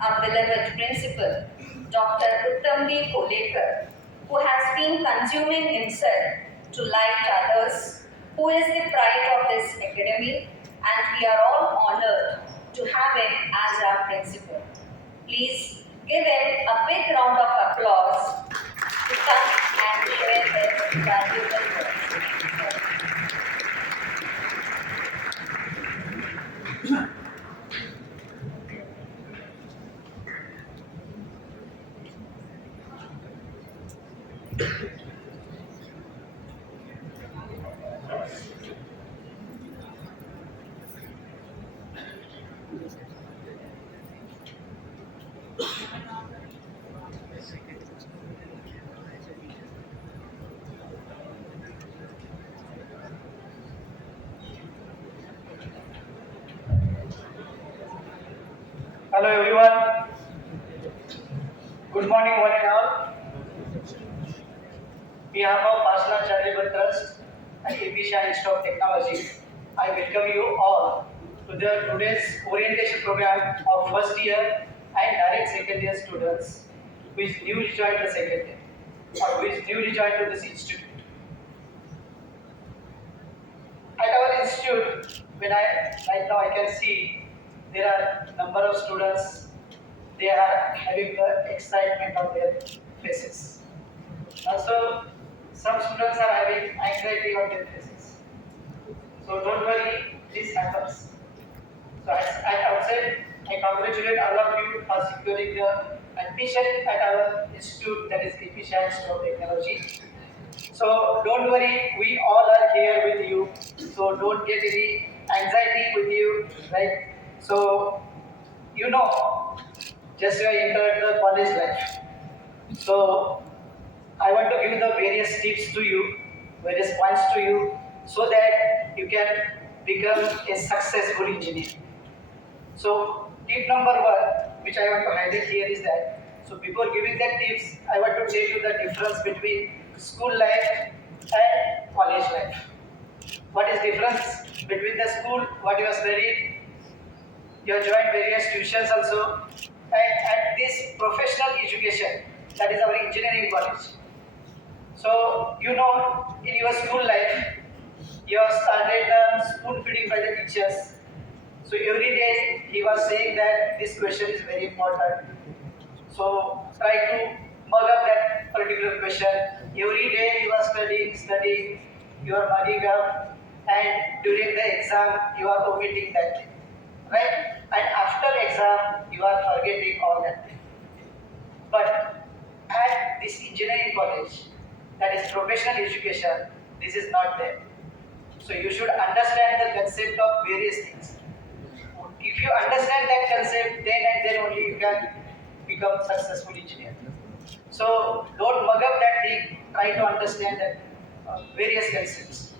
our beloved principal, Dr. Uttambi Kolekar, who has been consuming himself to light others, who is the pride of this academy, and we are all honored to have him as our principal. Please give him a big round of applause to come and share his valuable words. Hello everyone. Good morning one and all. On behalf of Personal Charitable Trust and APSIT Institute of Technology, I welcome you all to today's orientation program of first year and direct second year students who is newly joined the second year or who is newly joined to this institute. At our institute, right now I can see there are number of students, they are having the excitement on their faces. Also, some students are having anxiety on their faces. So don't worry, this happens. So at outside, I congratulate all of you for securing the admission at our institute, that is APSIT Institute of Technology. So don't worry, we all are here with you. So don't get any anxiety with you, right? So you know, just you entered the college life. So I want to give the various tips to you, various points to you, so that you can become a successful engineer. So tip number one, which I want to highlight here is that, so before giving the tips, I want to tell you the difference between school life and college life. What is difference between the school, what you have studied, you have joined various tuitions also, and this professional education, that is our engineering college. So you know, in your school life, you have started spoon feeding by the teachers. So every day he was saying that this question is very important. So try to mug up that particular question. Every day you are studying, you are mugging up, and during the exam you are omitting that thing. Right? And after exam you are forgetting all that thing. But at this engineering college, that is professional education, this is not there. So you should understand the concept of various things. If you understand that concept, then and then only you can become successful engineer. So don't mug up that thing. Try to understand that various concepts.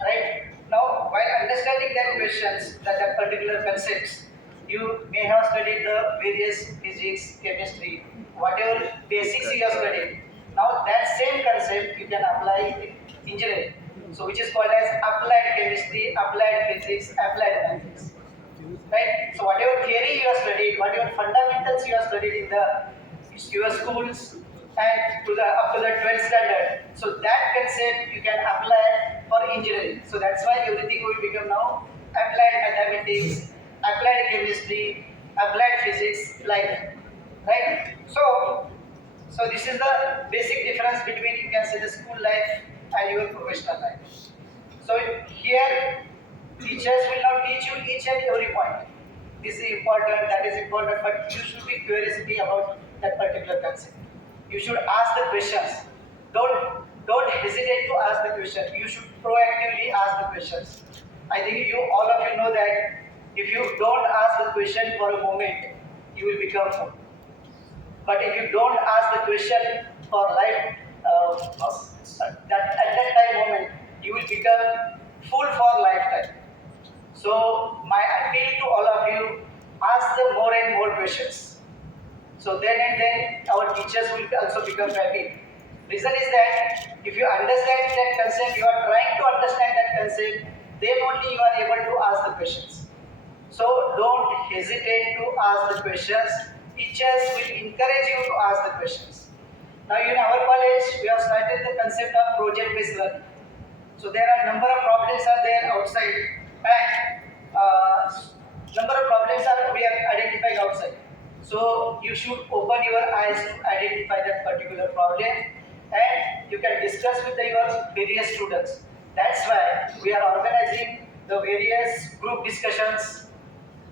Right now, while understanding that questions, that particular concepts, you may have studied the various physics, chemistry, whatever basics you have studied. Now that same concept you can apply in engineering. So which is called as applied chemistry, applied physics, applied mathematics. Right? So whatever theory you have studied, whatever fundamentals you have studied in your schools and up to the 12th standard, so that concept you can apply for engineering. So that's why everything will become now applied mathematics, applied chemistry, applied physics, like that. Right? So this is the basic difference between, you can say, the school life and your professional life. So here teachers will not teach you each and every point. This is important, that is important, but you should be curiosity about that particular concept. You should ask the questions. Don't hesitate to ask the question. You should proactively ask the questions. I think all of you know that if you don't ask the question for a moment, you will become fool. But if you don't ask the question for life, that at that time moment, you will become fool for lifetime. So my appeal to all of you, ask the more and more questions. So then and then our teachers will also become happy. Reason is that if you understand that concept, you are trying to understand that concept, then only you are able to ask the questions. So don't hesitate to ask the questions. teachers will encourage you to ask the questions. Now in our college, we have started the concept of project-based learning. So there are number of problems are there outside, and number of problems are we are identifying outside. So you should open your eyes to identify that particular problem, and you can discuss with your various students. That's why we are organizing the various group discussions.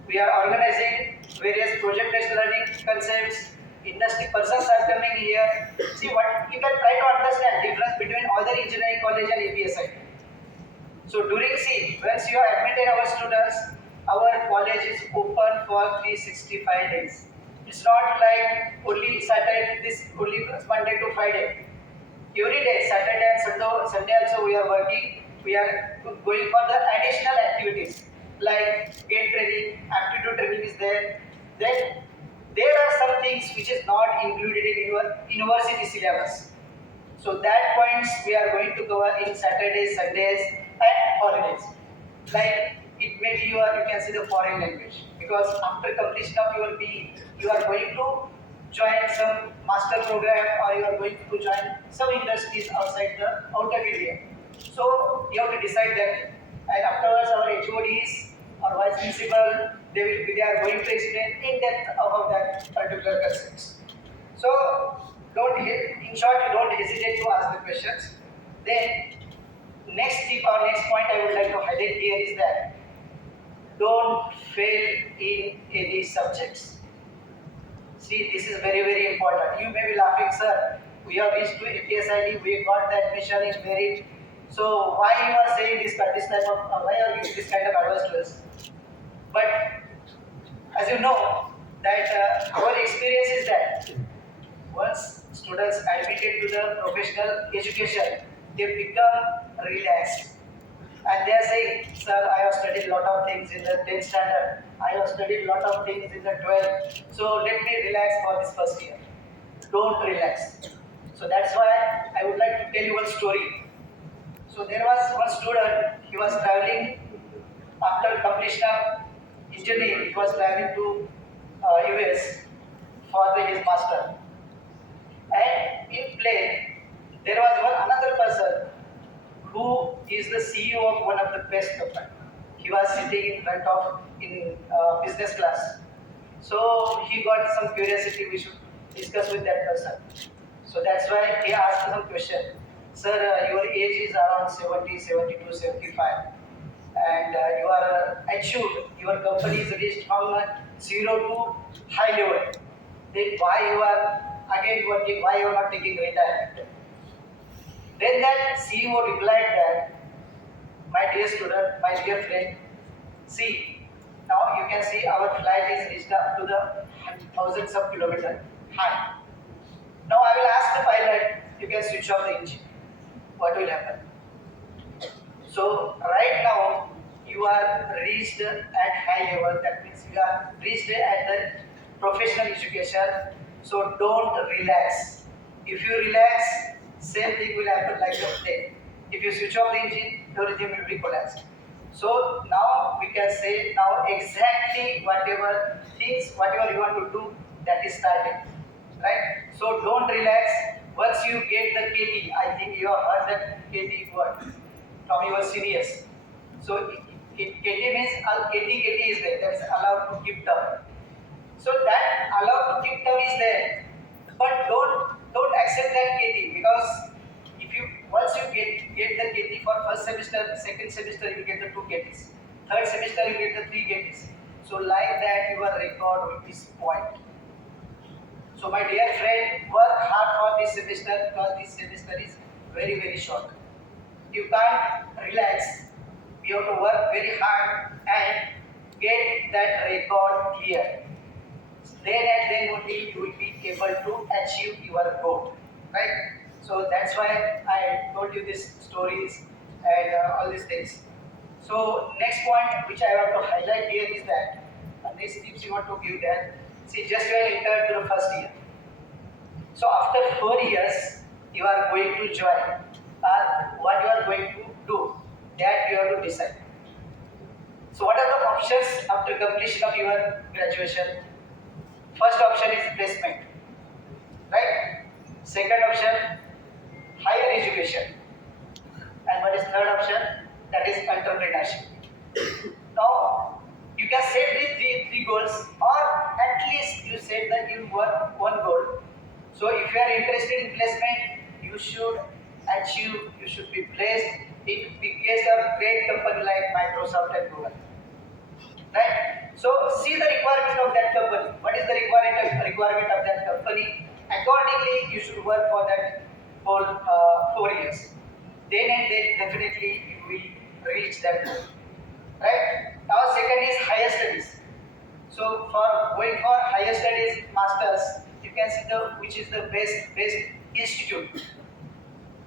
We are organizing various project-based learning concepts. Industry persons are coming here. See what you can try to understand difference between other engineering college and APSIT. So during once you have admitted our students, our college is open for 365 days. It's not like only Saturday, this only Monday to Friday. Every day, Saturday and Sunday also we are working. We are going for the additional activities like gate training, aptitude training is there. Then there are some things which is not included in your university syllabus. So that points we are going to cover in Saturdays, Sundays, and holidays. Like it may be you can say the foreign language, because after completion of your BE, you are going to join some master program, or you are going to join some industries outside the outer area. So you have to decide that, and afterwards our HODs or vice principal, they are going to explain in depth about that particular concepts. So in short, don't hesitate to ask the questions. Then next tip or next point I would like to highlight here is that don't fail in any subjects. See, this is very, very important. You may be laughing, sir. We have reached to APSIT, we got the admission in merit. So why you are saying this type of why are you this kind of advice to us? But as you know that our experience is that once students admitted to the professional education, they become relaxed. And they are saying, sir, I have studied a lot of things in the 10th standard. I have studied a lot of things in the 12th. So let me relax for this first year. Don't relax. So that's why I would like to tell you one story. So there was one student, he was traveling after completion of engineering, he was traveling to US for his master. And in plane, there was another person who is the CEO of one of the best company. He was sitting in front of in business class. So he got some curiosity. We should discuss with that person. So that's why he asked some question. Sir, your age is around 70, 72, 75, and you are achieved. Your company is reached from zero to high level. Then why you are again working? Why you are not taking retirement? Then that CEO replied that, my dear student, my dear friend, see, now you can see our flight is reached up to the thousands of kilometers high. Now I will ask the pilot, you can switch off the engine. What will happen? So right now you are reached at high level. That means you are reached at the professional education. So don't relax. If you relax, same thing will happen like the plane. If you switch off the engine, everything will be collapsed. So now we can say now exactly whatever things, whatever you want to do, that is starting. Right? So don't relax. Once you get the KT, I think you have heard that KT word from your seniors. So KT means KT is there. That's allowed to keep term. So that allowed to keep term is there, but don't accept that KT, because if you once you get the KT for first semester, second semester you get the 2 KTs, third semester you get the 3 KTs. So like that your record will be spoiled. So my dear friend, work hard for this semester, because this semester is very, very short. You can't relax. You have to work very hard and get that record clear. Then and then only you will be able to achieve your goal. Right? So that's why I told you these stories and all these things. So next point which I want to highlight here is that these tips you want to give that. See, just you are entered to the first year. So after 4 years, you are going to join. What you are going to do, that you have to decide. So what are the options after completion of your graduation? First option is placement, right? Second option, higher education. And what is third option? That is entrepreneurship. Now, you can set these three goals, or at least you set that you one goal. So, if you are interested in placement, you should achieve, you should be placed in biggest or great company like Microsoft and Google. Right? So, see the requirement of that company. What is the requirement of that company? Accordingly, you should work for that whole 4 years. Then and then definitely you will reach that goal. Right? Now second is higher studies. So for going for higher studies, masters, you can see the which is the best institute,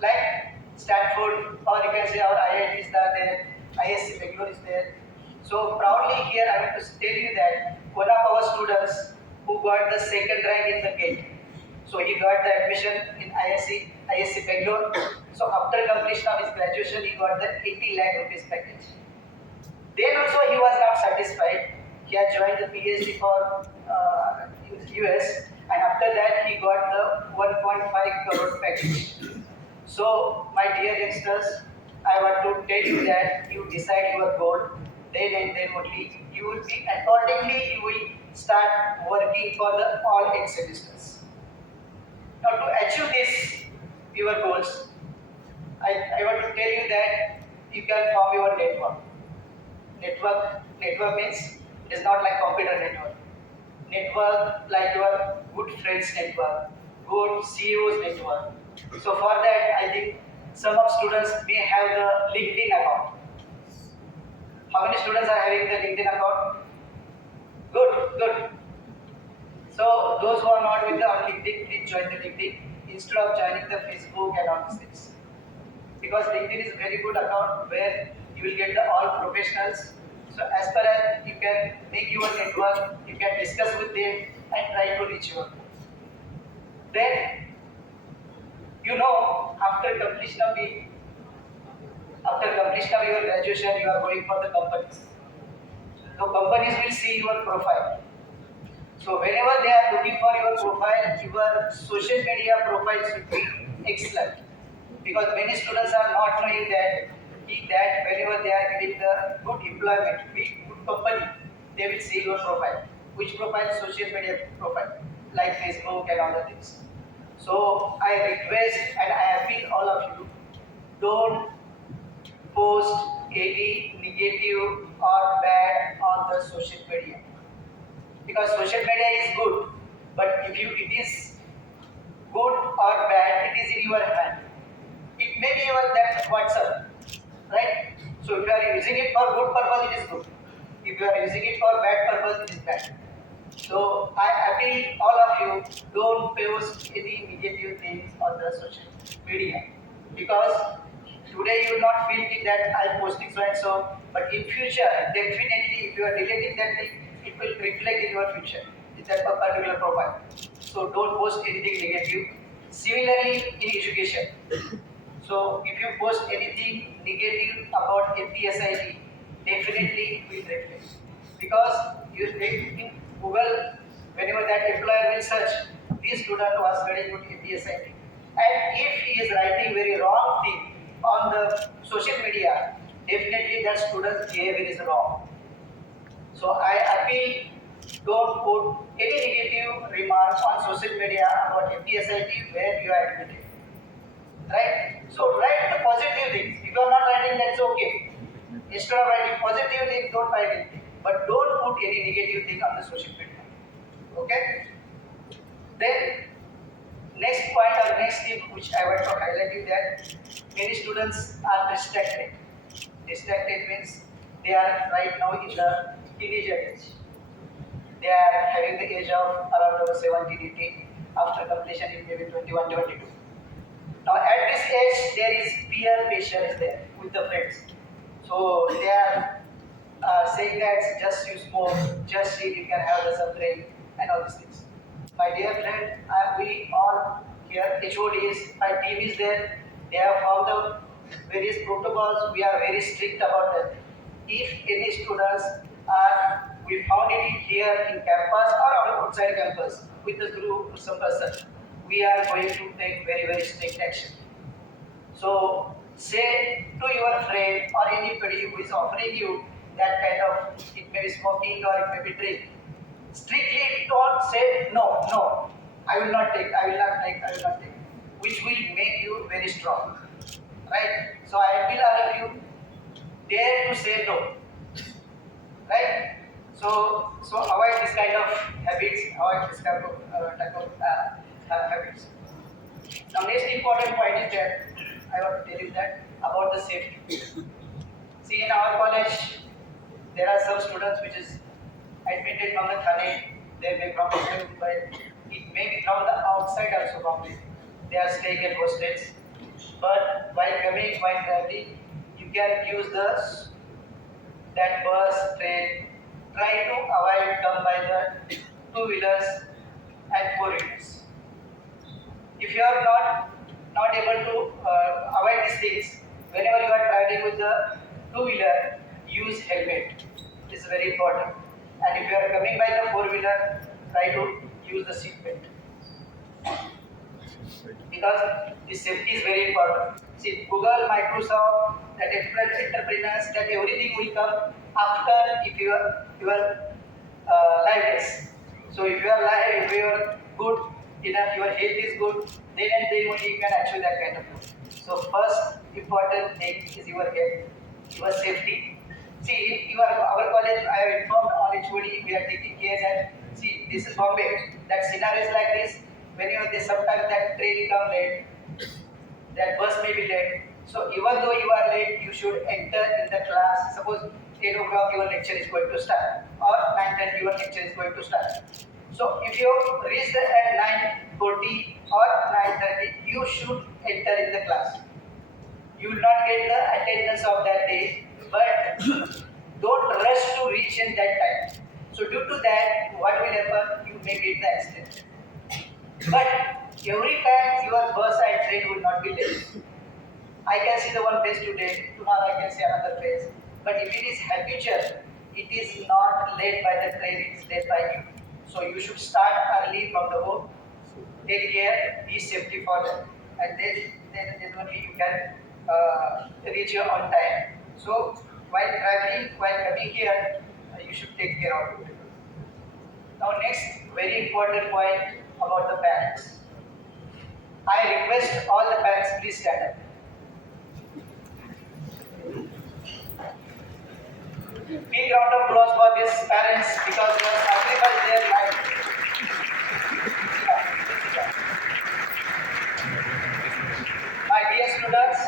like Stanford, or you can say our IITs are there, ISC Bangalore is there. So proudly here I want to tell you that one of our students who got the second rank in the GATE. So he got the admission in ISC Bangalore. So after completion of his graduation, he got the 80 lakh rupees package. Then also he was not satisfied. He had joined the PhD for US, and after that he got the 1.5 crore package. So my dear youngsters, I want to tell you that you decide your goal, then and then only you will be accordingly you will start working for the all 8 semesters. Now to achieve this your goals, I want to tell you that you can form your network. Network means it is not like computer network. Network like your good friends network, good CEOs network. So for that, I think some of students may have the LinkedIn account. How many students are having the LinkedIn account? Good. So those who are not with the LinkedIn, please join the LinkedIn instead of joining the Facebook and all these things. Because LinkedIn is a very good account where you will get the all professionals. So as far as you can make your network, you can discuss with them and try to reach your goal. Then after completion of your graduation, you are going for the companies. So companies will see your profile. So whenever they are looking for your profile, your social media profile should be excellent. Because many students are not knowing that whenever they are getting the good employment, good company, they will see your profile. Which profile? Social media profile, like Facebook and other things. So I request and I appeal all of you, don't post any negative or bad on the social media. Because social media is good, but if it is good or bad, it is in your hand. It may be your that WhatsApp, right? So if you are using it for good purpose, it is good. If you are using it for bad purpose, it is bad. So I appeal all of you, don't post any negative things on the social media, because today you will not feel that I am posting so and so, but in future definitely if you are deleting that thing, it will reflect in your future in that particular profile. So don't post anything negative. Similarly in education. So if you post anything negative about APSIT, definitely it will reflect. Because you in Google, whenever that employer will search, this student was very good APSIT. And if he is writing very wrong thing on the social media, definitely that student's behavior is wrong. So I appeal, don't put any negative remarks on social media about APSIT where you are admitted. Right? So write the positive things. If you are not writing, that's okay. Instead of writing positive things, don't write anything. But don't put any negative thing on the social media. Okay? Then next point or next tip which I want to highlight is that many students are distracted. Distracted means they are right now in the teenager age. They are having the age of around 17, 18 after completion in maybe 21, 22. Now at this age there is peer pressure is there with the friends. So they are saying that just you smoke, just see you can have some drink and all these things. My dear friend, we all here, HODs, my team is there. They have found the various protocols. We are very strict about that. If any students are we found it here in campus or outside campus with the through some person, we are going to take very strict action. So say to your friend or anybody who is offering you that kind of, it may be smoking or it may be drink, strictly don't say no, I will not take, I will not take, I will not take, which will make you very strong, right? So I appeal all of you, dare to say no, right? So avoid this kind of habits, avoid this type of habits. Now next important point is that I want to tell you that about the safety. See, in our college there are some students which is admitted from the Thane, they may from the Mumbai, it may be from the outside also probably. They are staying at hostels. But while coming, while traveling, you can use that bus, train, try to avoid come by the two-wheelers and four-wheelers. If you are not able to avoid these things, whenever you are traveling with the two-wheeler, use helmet. This is very important. And if you are coming by the four-wheeler, try to use the seat belt, because the safety is very important. See, Google, Microsoft, that entrepreneurs, that everything will come after if your life is. So if you are life, if you are good enough, your health is good, then and then only you can achieve that kind of thing. So first important thing is your health, your safety. See, if you are our college, I have informed all HOD, we are taking care that, see, this is Bombay, that scenario is like this. When you are sometimes that train come late, that bus may be late. So even though you are late, you should enter in the class. Suppose 10 o'clock your lecture is going to start, or 9:30 your lecture is going to start. So if you reach there at 9:40 or 9:30, you should enter in the class. You will not get the attendance of that day, but don't rush to reach in that time. So due to that, what will happen? You may get the accident. But every time your bus and train will not be late. I can see the one face today, tomorrow I can see another face. But if it is habitual, it is not led by the train, it is led by you. So you should start early from the home, take care, be safety for them, and then only you can reach your on time. So while traveling, while coming here, you should take care of it. Now next very important point about the parents. I request all the parents, please stand up. Big round of applause for these parents because they have sacrificed their life. My dear students,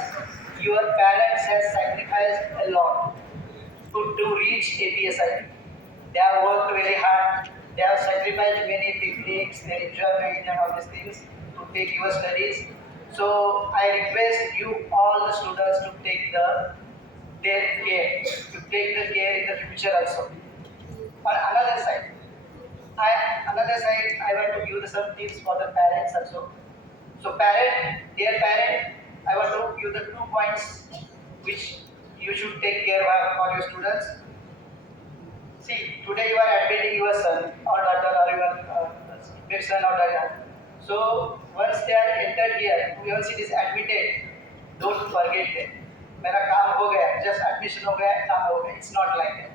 your parents have sacrificed a lot to reach APSIT. They have worked very hard. They have sacrificed many picnics, their enjoyment and all these things to take your studies. So I request you all the students to take their care, to take the care in the future also. On another side, I want to give some tips for the parents also. So dear parent, I want to give the 2 points which you should take care of for your students. See, today you are admitting your son or daughter or your son or daughter. So once they are entered here, once it is admitted, don't forget them. मेरा काम हो गया, just admission हो गया, काम हो गया. It's not like that.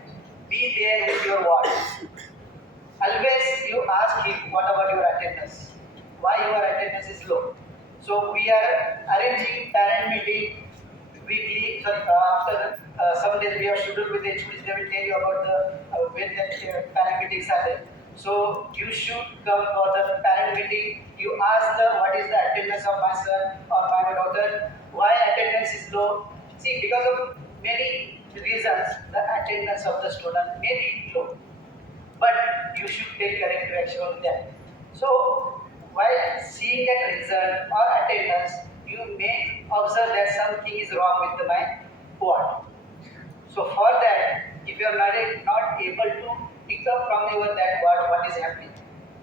Be there with your ward. Always you ask him, what about your attendance? Why your attendance is low? So we are arranging parent meeting weekly. After some days we are scheduled with HODs. They will tell you about the when the parent meetings are there. So you should come for the parent meeting. You ask them what is the attendance of my son or my daughter. Why attendance is low? See, because of many reasons, the attendance of the student may be low. But you should take corrective action on that. So while seeing that result or attendance, you may observe that something is wrong with my ward. So for that, if you are not able to pick up from your that ward what is happening,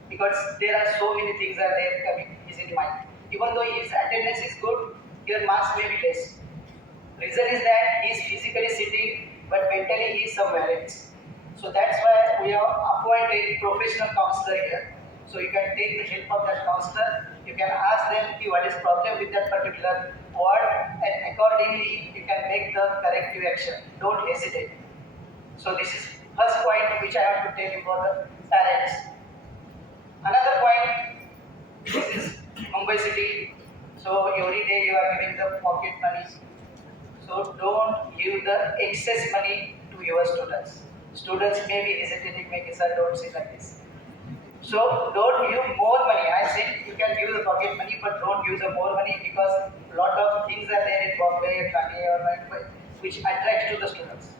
because there are so many things are there coming is in mind. Even though his attendance is good, your marks may be less. Reason is that he is physically sitting, but mentally he is somewhere else. So that's why we have appointed professional counselor here. So you can take the help of that counselor. You can ask them what is problem with that particular word, and accordingly you can make the corrective action. Don't hesitate. So this is first point which I have to tell you for the parents. Another point, this is Mumbai city. So every day you are giving the pocket money. So don't give the excess money to your students. Students may be hesitating, maybe sir, don't say like this. So don't give more money. I said you can give the pocket money, but don't use the more money because lot of things are there in Bombay, Thane, or Mumbai, which attracts to the students.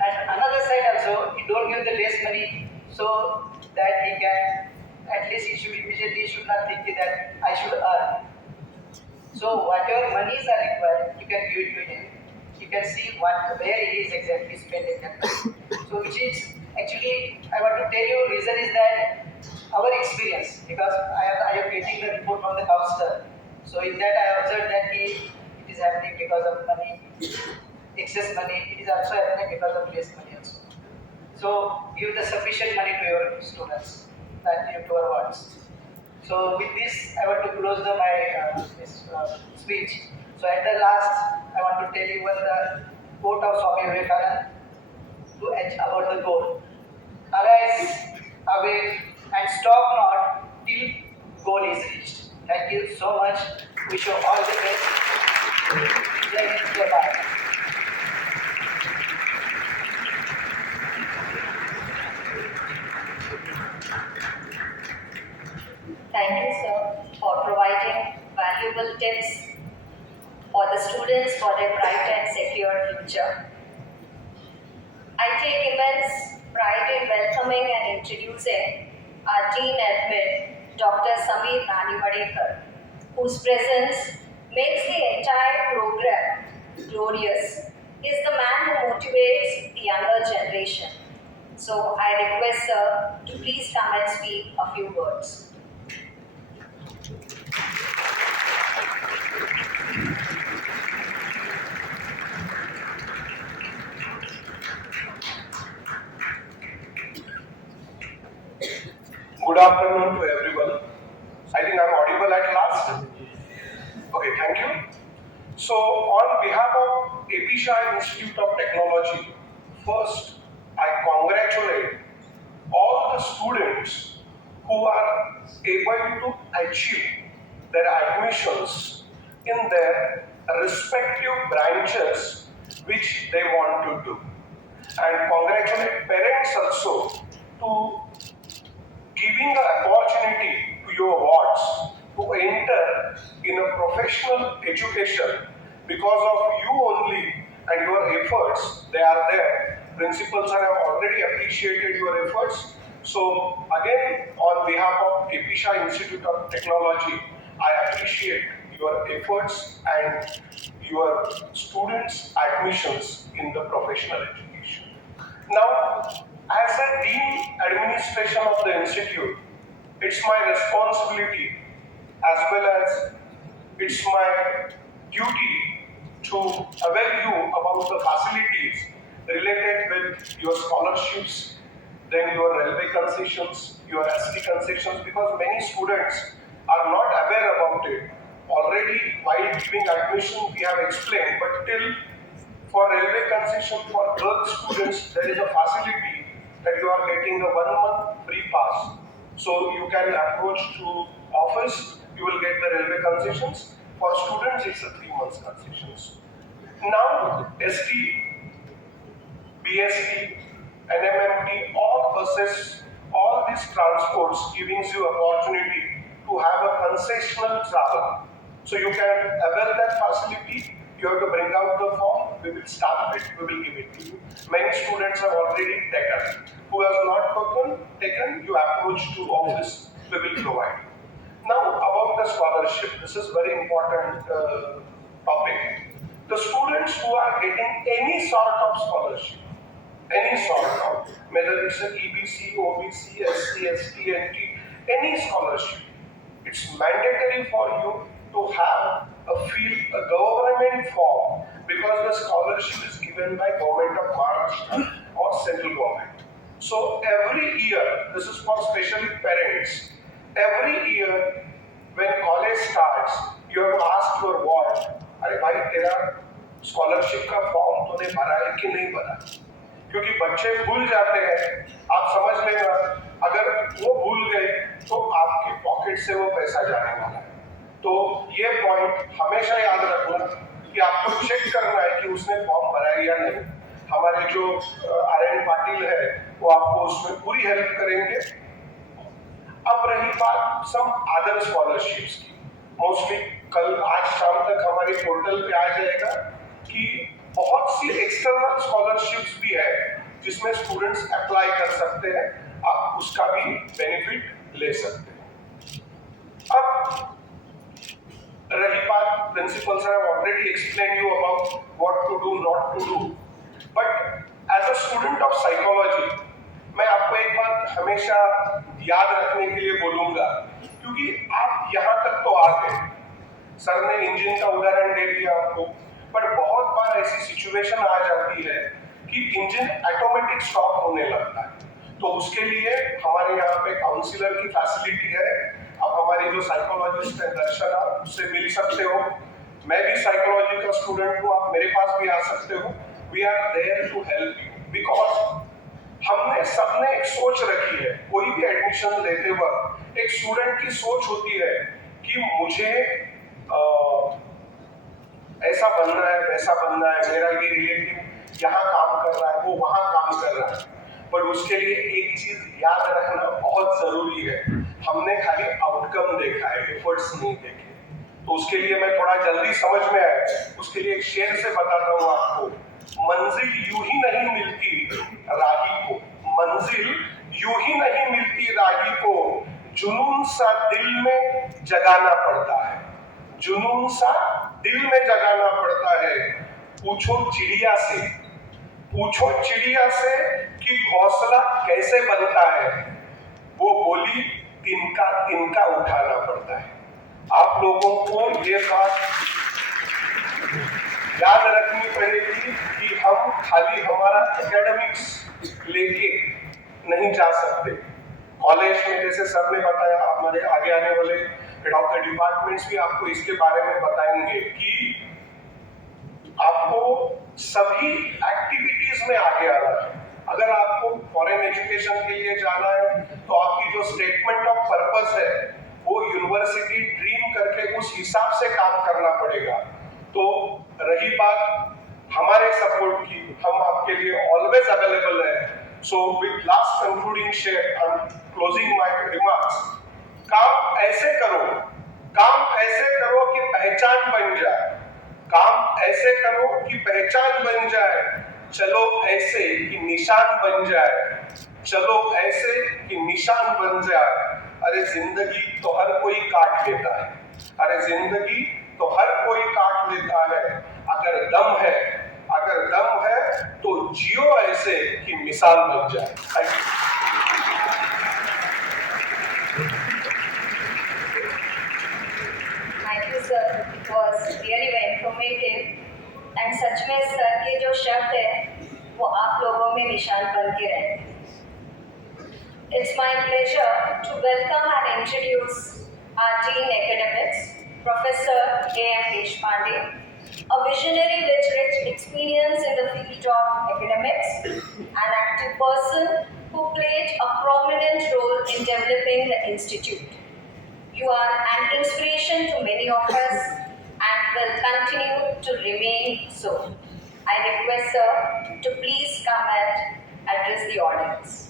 And another side also, you don't give the less money so that he can, at least he should immediately should not think that I should earn. So whatever monies are required, you can give it to him. You can see where he is exactly spending that money. So which is actually, I want to tell you, reason is that our experience, because I am getting the report from the counselor. So in that I observed that it is happening because of money, excess money. It is also happening because of less money also. So give the sufficient money to your students and to our wards. So with this, I want to close this speech. So at the last, I want to tell you what the quote of Swami Vivekananda to edge about the goal. Arise, awake, and stop not till goal is reached. Thank you so much. Wish you all the best. Jai Hind, Jai Bharat. Thank you, sir, for providing valuable tips for the students for their bright and secure future. I take immense pride in welcoming and introducing our Dean Admin, Dr. Sameer Nanimadekar, whose presence makes the entire program glorious. He is the man who motivates the younger generation. So I request sir to please come and speak a few words. Good afternoon to everyone. I think I'm audible at last. Okay, thank you. So, on behalf of APSIT Institute of Technology, first I congratulate all the students who are able to achieve their admissions in their respective branches which they want to do. And congratulate parents also to giving the opportunity to your wards to enter in a professional education because of you only and your efforts. They are there. Principals have already appreciated your efforts. So again, on behalf of APSIT Institute of Technology, I appreciate your efforts and your students' admissions in the professional education. Now, as a Dean Administration of the Institute, it's my responsibility as well as it's my duty to avail you about the facilities related with your scholarships, then your railway concessions, your ST concessions, because many students are not aware about it. Already, while giving admission, we have explained, but till for railway concession for girls students, there is a facility that you are getting a 1 month free pass. So you can approach to office, you will get the railway concessions. For students, it's a 3 months concessions. Now, ST, BST, NMMT, all buses, all these transports giving you opportunity to have a concessional travel. So you can avail that facility. You have to bring out the form, we will stamp it, we will give it to you. Many students have already taken. Who has not taken, you approach to office, we will provide. Now about the scholarship, this is very important topic. The students who are getting any sort of scholarship, any sort of, whether it's an EBC, OBC, SC, ST, NT, any scholarship, it's mandatory for you to have a government form because the scholarship is given by Government of Maharashtra or central So every year, this is for especially parents, every year when college starts, you have to ask your ward, अरे भाई तेरा scholarship का form तूने भरा है कि नहीं भरा? क्योंकि बच्चे भूल जाते हैं, आप समझ लेना, अगर वो भूल गए तो आपकी पॉकेट से वो पैसा जाने वाला है। तो ये पॉइंट हमेशा याद रखना कि आपको चेक करना है कि उसने फॉर्म भरा है या नहीं। हमारे जो आर.एन. पाटिल है वो आपको उसमें पूरी हेल्प करेंगे। अब रही बात सम अदर स्कॉलरशिप्स की, मोस्टली कल आज शाम तक हमारे पोर्टल पे आ जाएगा कि बहुत सी एक्सटर्नल स्कॉलरशिप्स भी है जिसमें स्टूडेंट्स अप्लाई कर सकते हैं, आप उसका भी बेनिफिट ले सकते हैं। अब रही बात, principals have already explain you about what to do, not to do, but as a student of psychology मैं आपको एक बात हमेशा याद रखने के लिए बोलूंगा, क्योंकि आप यहाँ तक तो आ गए, सर ने इंजन का उदाहरण दे दिया आपको, पर बहुत बार ऐसी सिचुएशन आ जाती है कि इंजन ऑटोमेटिक स्टॉप होने लगता है। तो उसके लिए हमारे यहाँ पे काउंसलर की फैसिलिटी है। अब हमारी जो साइकोलॉजिस्ट है दर्शना, उससे मिल सकते हो। मैं भी साइकोलॉजी का स्टूडेंट हूँ, आप मेरे पास भी आ सकते हो। We are there to help you, because हमने सबने एक सोच रखी है, कोई भी एडमिशन लेते वक्त एक स्टूडेंट की सोच होती है कि मुझे ऐसा बनना है, वैसा बनना है, मेरा ये रिलेटिव यहाँ काम कर रहा है, वो वहाँ काम कर रहा है। पर उसके लिए एक चीज याद रखना बहुत जरूरी है, हमने खाली आउटकम देखा है, एफर्ट्स नहीं देखे। तो उसके लिए मैं थोड़ा जल्दी समझ में आया, उसके लिए एक शेर से बताता हूँ आपको। मंजिल यूं ही नहीं मिलती राही को, मंजिल यूं ही नहीं मिलती राही को, जुनून सा दिल में जगाना पड़ता है, जुनून सा दिल में जगाना पड़ता है। पूछो चिड़िया से, पूछो चिड़िया से कि घोंसला कैसे बनता है, वो बोली तिनका तिनका उठाना पड़ता है। आप लोगों को ये बात याद रखनी पड़ेगी कि हम खाली हमारा एकेडमिक्स लेके नहीं जा सकते। कॉलेज में जैसे सर ने बताया, हमारे आगे आने वाले हेड ऑफ द डिपार्टमेंट्स भी आपको इसके बारे में बताएंगे कि आपको सभी एक्टिविटीज में आगे आना है। अगर आपको फॉरेन एजुकेशन के लिए जाना है तो आपकी जो स्टेटमेंट ऑफ पर्पस है वो यूनिवर्सिटी ड्रीम करके उस हिसाब से काम करना पड़ेगा। तो रही बात हमारे सपोर्ट की, हम आपके लिए ऑलवेज अवेलेबल है। So with last concluding share, I am closing my remarks. काम ऐसे करो, काम ऐसे करो कि पहचान बन जाए, काम ऐसे करो कि पहचान बन जाए, चलो ऐसे कि निशान बन जाए, चलो ऐसे कि निशान बन जाए। अरे जिंदगी तो हर कोई काट लेता है, अरे जिंदगी तो हर कोई काट लेता है। अगर दम है, अगर दम है तो जियो ऐसे कि मिसाल बन जाए। Thank you. Thank you, sir. It was really very informative. And सच में सर के जो शब्द है वो आप लोगों में निशान बन के रहे। It's my pleasure to welcome and introduce our Dean Academics, Professor A.M. Deshpande, a visionary with rich experience in the field of academics, an active person who played a prominent role in developing the institute. You are an inspiration to many of us and will continue to remain so. I request sir to please come and address the audience.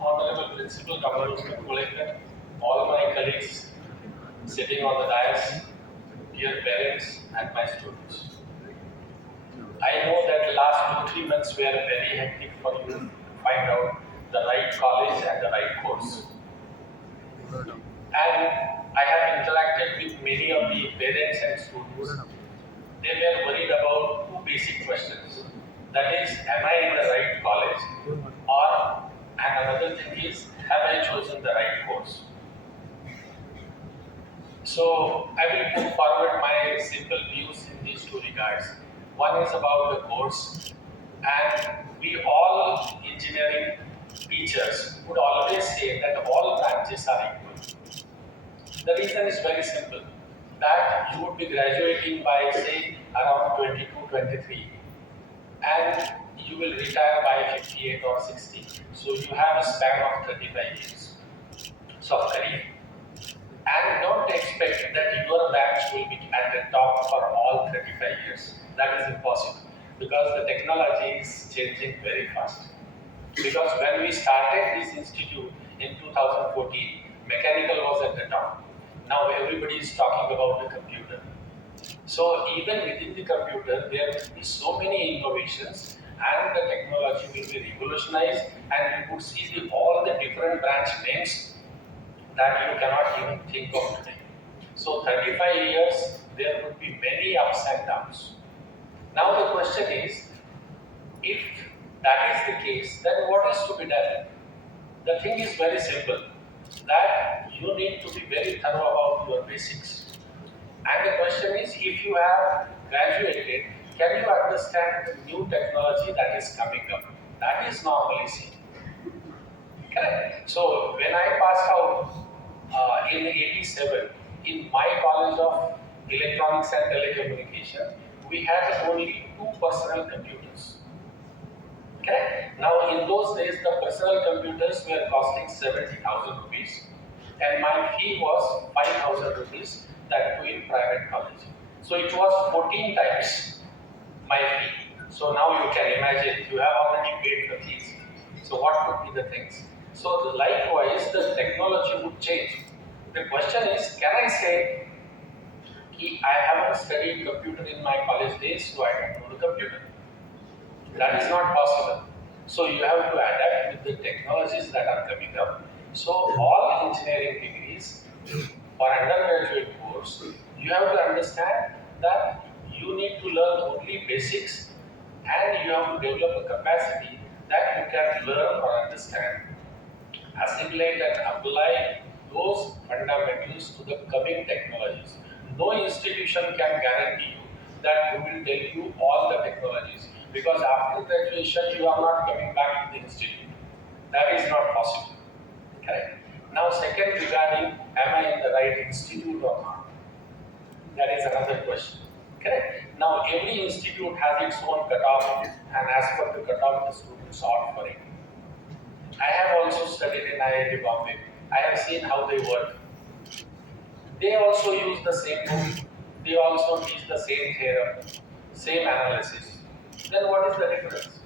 Honorable Principal Collector, all my colleagues sitting on the dais, dear parents and my students. I know that the last 2-3 months were very hectic for you to find out the right college and the right course. And I have interacted with many of the parents and students. They were worried about 2 basic questions. That is, am I in the right college? And another thing is, have I chosen the right course? So I will put forward my simple views in these two regards. One is about the course, and we all engineering teachers would always say that all branches are equal. The reason is very simple, that you would be graduating by say around 22, 23, and you will retire by 58 or 60. So you have a span of 35 years of career. And don't expect that your batch will be at the top for all 35 years. That is impossible because the technology is changing very fast. Because when we started this institute in 2014, mechanical was at the top. Now everybody is talking about the computer. So even within the computer, there will be so many innovations and the technology will be revolutionized, and you could see all the different branch names that you cannot even think of today. So 35 years, there would be many ups and downs. Now the question is, if that is the case, then what is to be done? The thing is very simple, that you need to be very thorough about your basics. And the question is, if you have graduated, can you understand the new technology that is coming up? That is normally seen. Correct. So when I passed out in '87, in my college of electronics and telecommunication, we had only 2 personal computers. Correct. Now in those days, the personal computers were costing 70,000 rupees, and my fee was 5,000 rupees. That too in private college. So it was 14 times my fee. So now you can imagine you have already paid the fees. So what could be the things? So likewise, the technology would change. The question is, can I say, I haven't studied computer in my college days, so I don't know the computer? That is not possible. So you have to adapt with the technologies that are coming up. So all engineering degrees for undergraduate course, you have to understand that you need to learn only basics, and you have to develop a capacity that you can learn or understand, assimilate and apply those fundamentals to the coming technologies. No institution can guarantee you that we will tell you all the technologies, because after graduation you are not coming back to the institute. That is not possible. Correct? Now, second, regarding am I in the right institute or not? That is another question. Correct? Now, every institute has its own cutoff, and as per the cutoff, the students opt for it. I have also studied in IIT Bombay. I have seen how they work. They also use the same book. They also teach the same theorem, same analysis. Then what is the difference?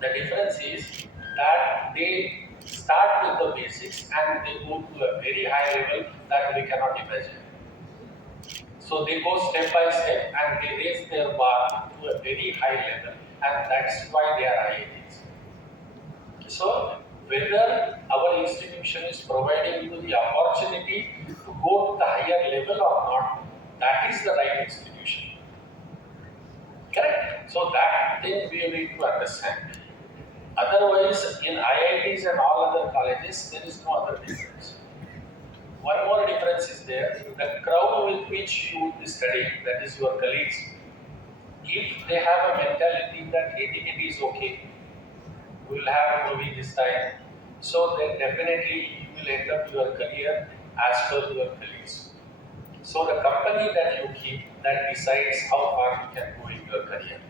The difference is that they start with the basics and they go to a very high level that we cannot imagine. So they go step by step and they raise their bar to a very high level, and that's why they are IITs. So whether our institution is providing you the opportunity to go to the higher level or not, that is the right institution. Correct? So that thing we need to understand. Otherwise, in IITs and all other colleges, there is no other difference. One more difference is there. The crowd with which you would be studying, that is your colleagues, if they have a mentality that it is okay, we will have a movie this time, so then definitely you will end up your career as per your colleagues. So the company that you keep, that decides how far you can go in your career.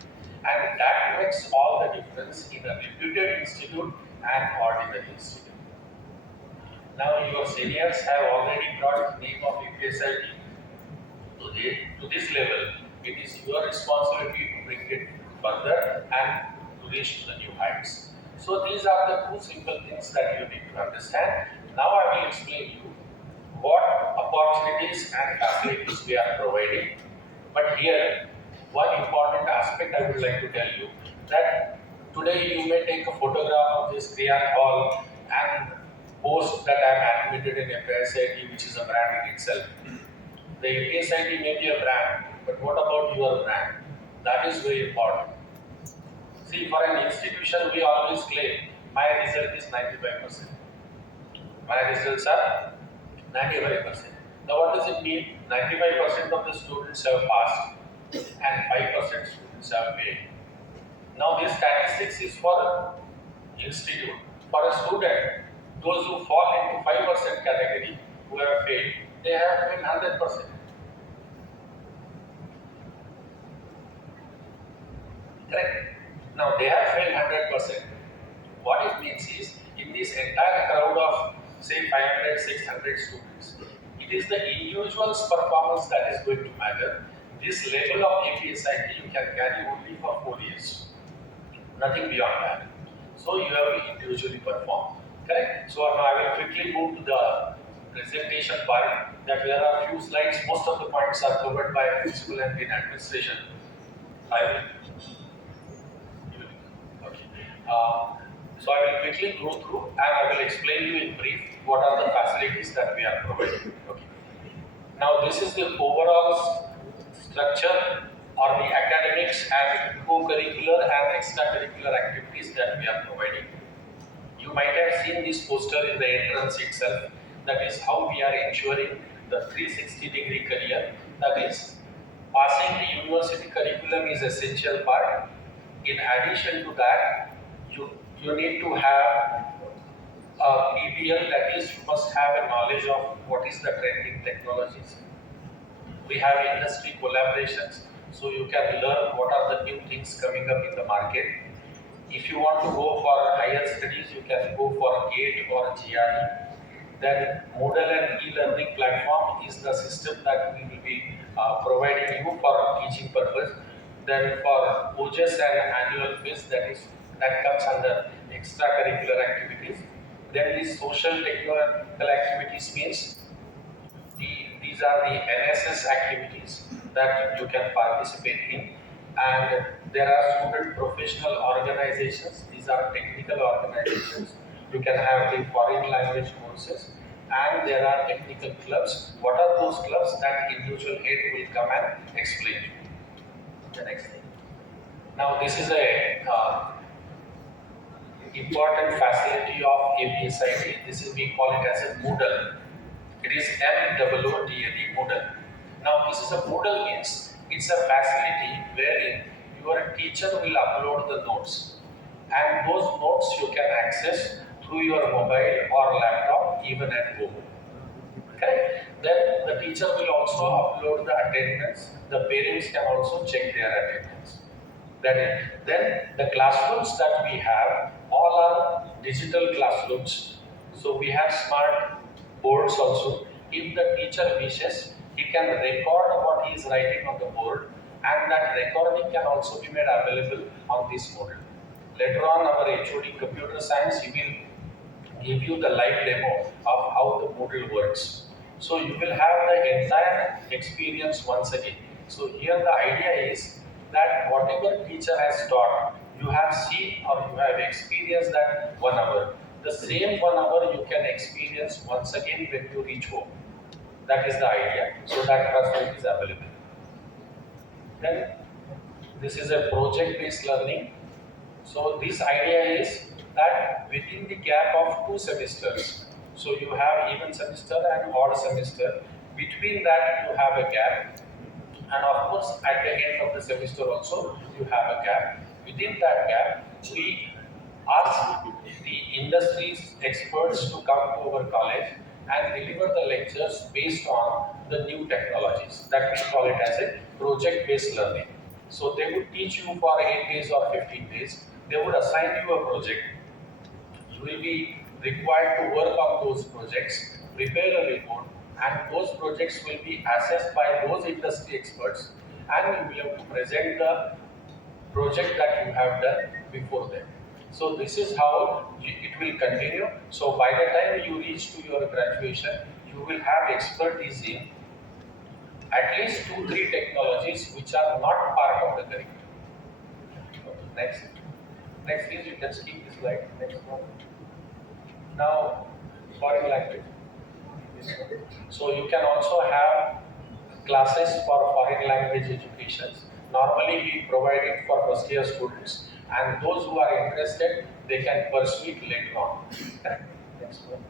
And that makes all the difference in a reputed institute and ordinary institute. Now your seniors have already brought the name of APSIT to this level. It is your responsibility to bring it further and to reach to the new heights. So these are the two simple things that you need to understand. Now I will explain you what opportunities and facilities we are providing. But here, one important aspect I would like to tell you, that today you may take a photograph of this Kriyan Hall and post that I am admitted in APSIT, which is a brand in itself. The APSIT may be a brand, but what about your brand? That is very important. See, for an institution, we always claim my result is 95%. My results are 95%. Now what does it mean? 95% of the students have passed and 5% students have failed. Now this statistics is for institute. For a student, those who fall into 5% category who have failed, they have failed 100%. Correct? Now they have failed 100%. What it means is, in this entire crowd of say 500, 600 students, it is the individual's performance that is going to matter. This level of APSIT you can carry only for 4 years, nothing beyond that. So you have to individually perform. Correct? So now I will quickly move to the presentation part. That there are few slides. Most of the points are covered by principal and in administration. I will. Okay. So I will quickly go through and I will explain you in brief what are the facilities that we are providing. Okay. Now this is the overall structure or the academics and co-curricular and extracurricular activities that we are providing. You might have seen this poster in the entrance itself. That is how we are ensuring the 360-degree career. That is, passing the university curriculum is essential part. In addition to that, you need to have a PBL, that is, you must have a knowledge of what is the trending technologies. We have industry collaborations, so you can learn what are the new things coming up in the market. If you want to go for higher studies, you can go for GATE or GRE. Then Moodle and e-learning platform is the system that we will be providing you for teaching purpose. Then for OJS and annual fees, that comes under extracurricular activities. Then these social technical activities means these are the NSS activities that you can participate in, and there are student professional organizations. These are technical organizations. You can have the foreign language courses, and there are technical clubs. What are those clubs? That individual head will come and explain to you. The next thing. Now this is a important facility of APSIT. This is, we call it as a Moodle. It is MOODLE, Moodle. Now this is a Moodle means it's a facility wherein your teacher will upload the notes, and those notes you can access through your mobile or laptop even at home. Okay? Then the teacher will also upload the attendance. The parents can also check their attendance. Then the classrooms that we have all are digital classrooms. So we have smart boards also. If the teacher wishes, he can record what he is writing on the board, and that recording can also be made available on this model. Later on, our HOD Computer Science, he will give you the live demo of how the model works. So you will have the entire experience once again. So here the idea is that whatever teacher has taught, you have seen or you have experienced that 1 hour. The same 1 hour you can experience once again when you reach home. That is the idea. So that facility is available. Then this is a project-based learning. So this idea is that within the gap of 2 semesters, so you have even semester and odd semester, between that you have a gap, and of course at the end of the semester also you have a gap. Within that gap, we ask the industry's experts to come to our college and deliver the lectures based on the new technologies. That we call it as a project-based learning. So they would teach you for 8 days or 15 days. They would assign you a project. You will be required to work on those projects, prepare a report, and those projects will be assessed by those industry experts, and you will have to present the project that you have done before them. So this is how it will continue. So by the time you reach to your graduation, you will have expertise in at least 2-3 technologies which are not part of the curriculum. Next please, you can skip this slide. Next one. Now, foreign language. So you can also have classes for foreign language education. Normally we provide it for first year students, and those who are interested, they can pursue it later on. Next one.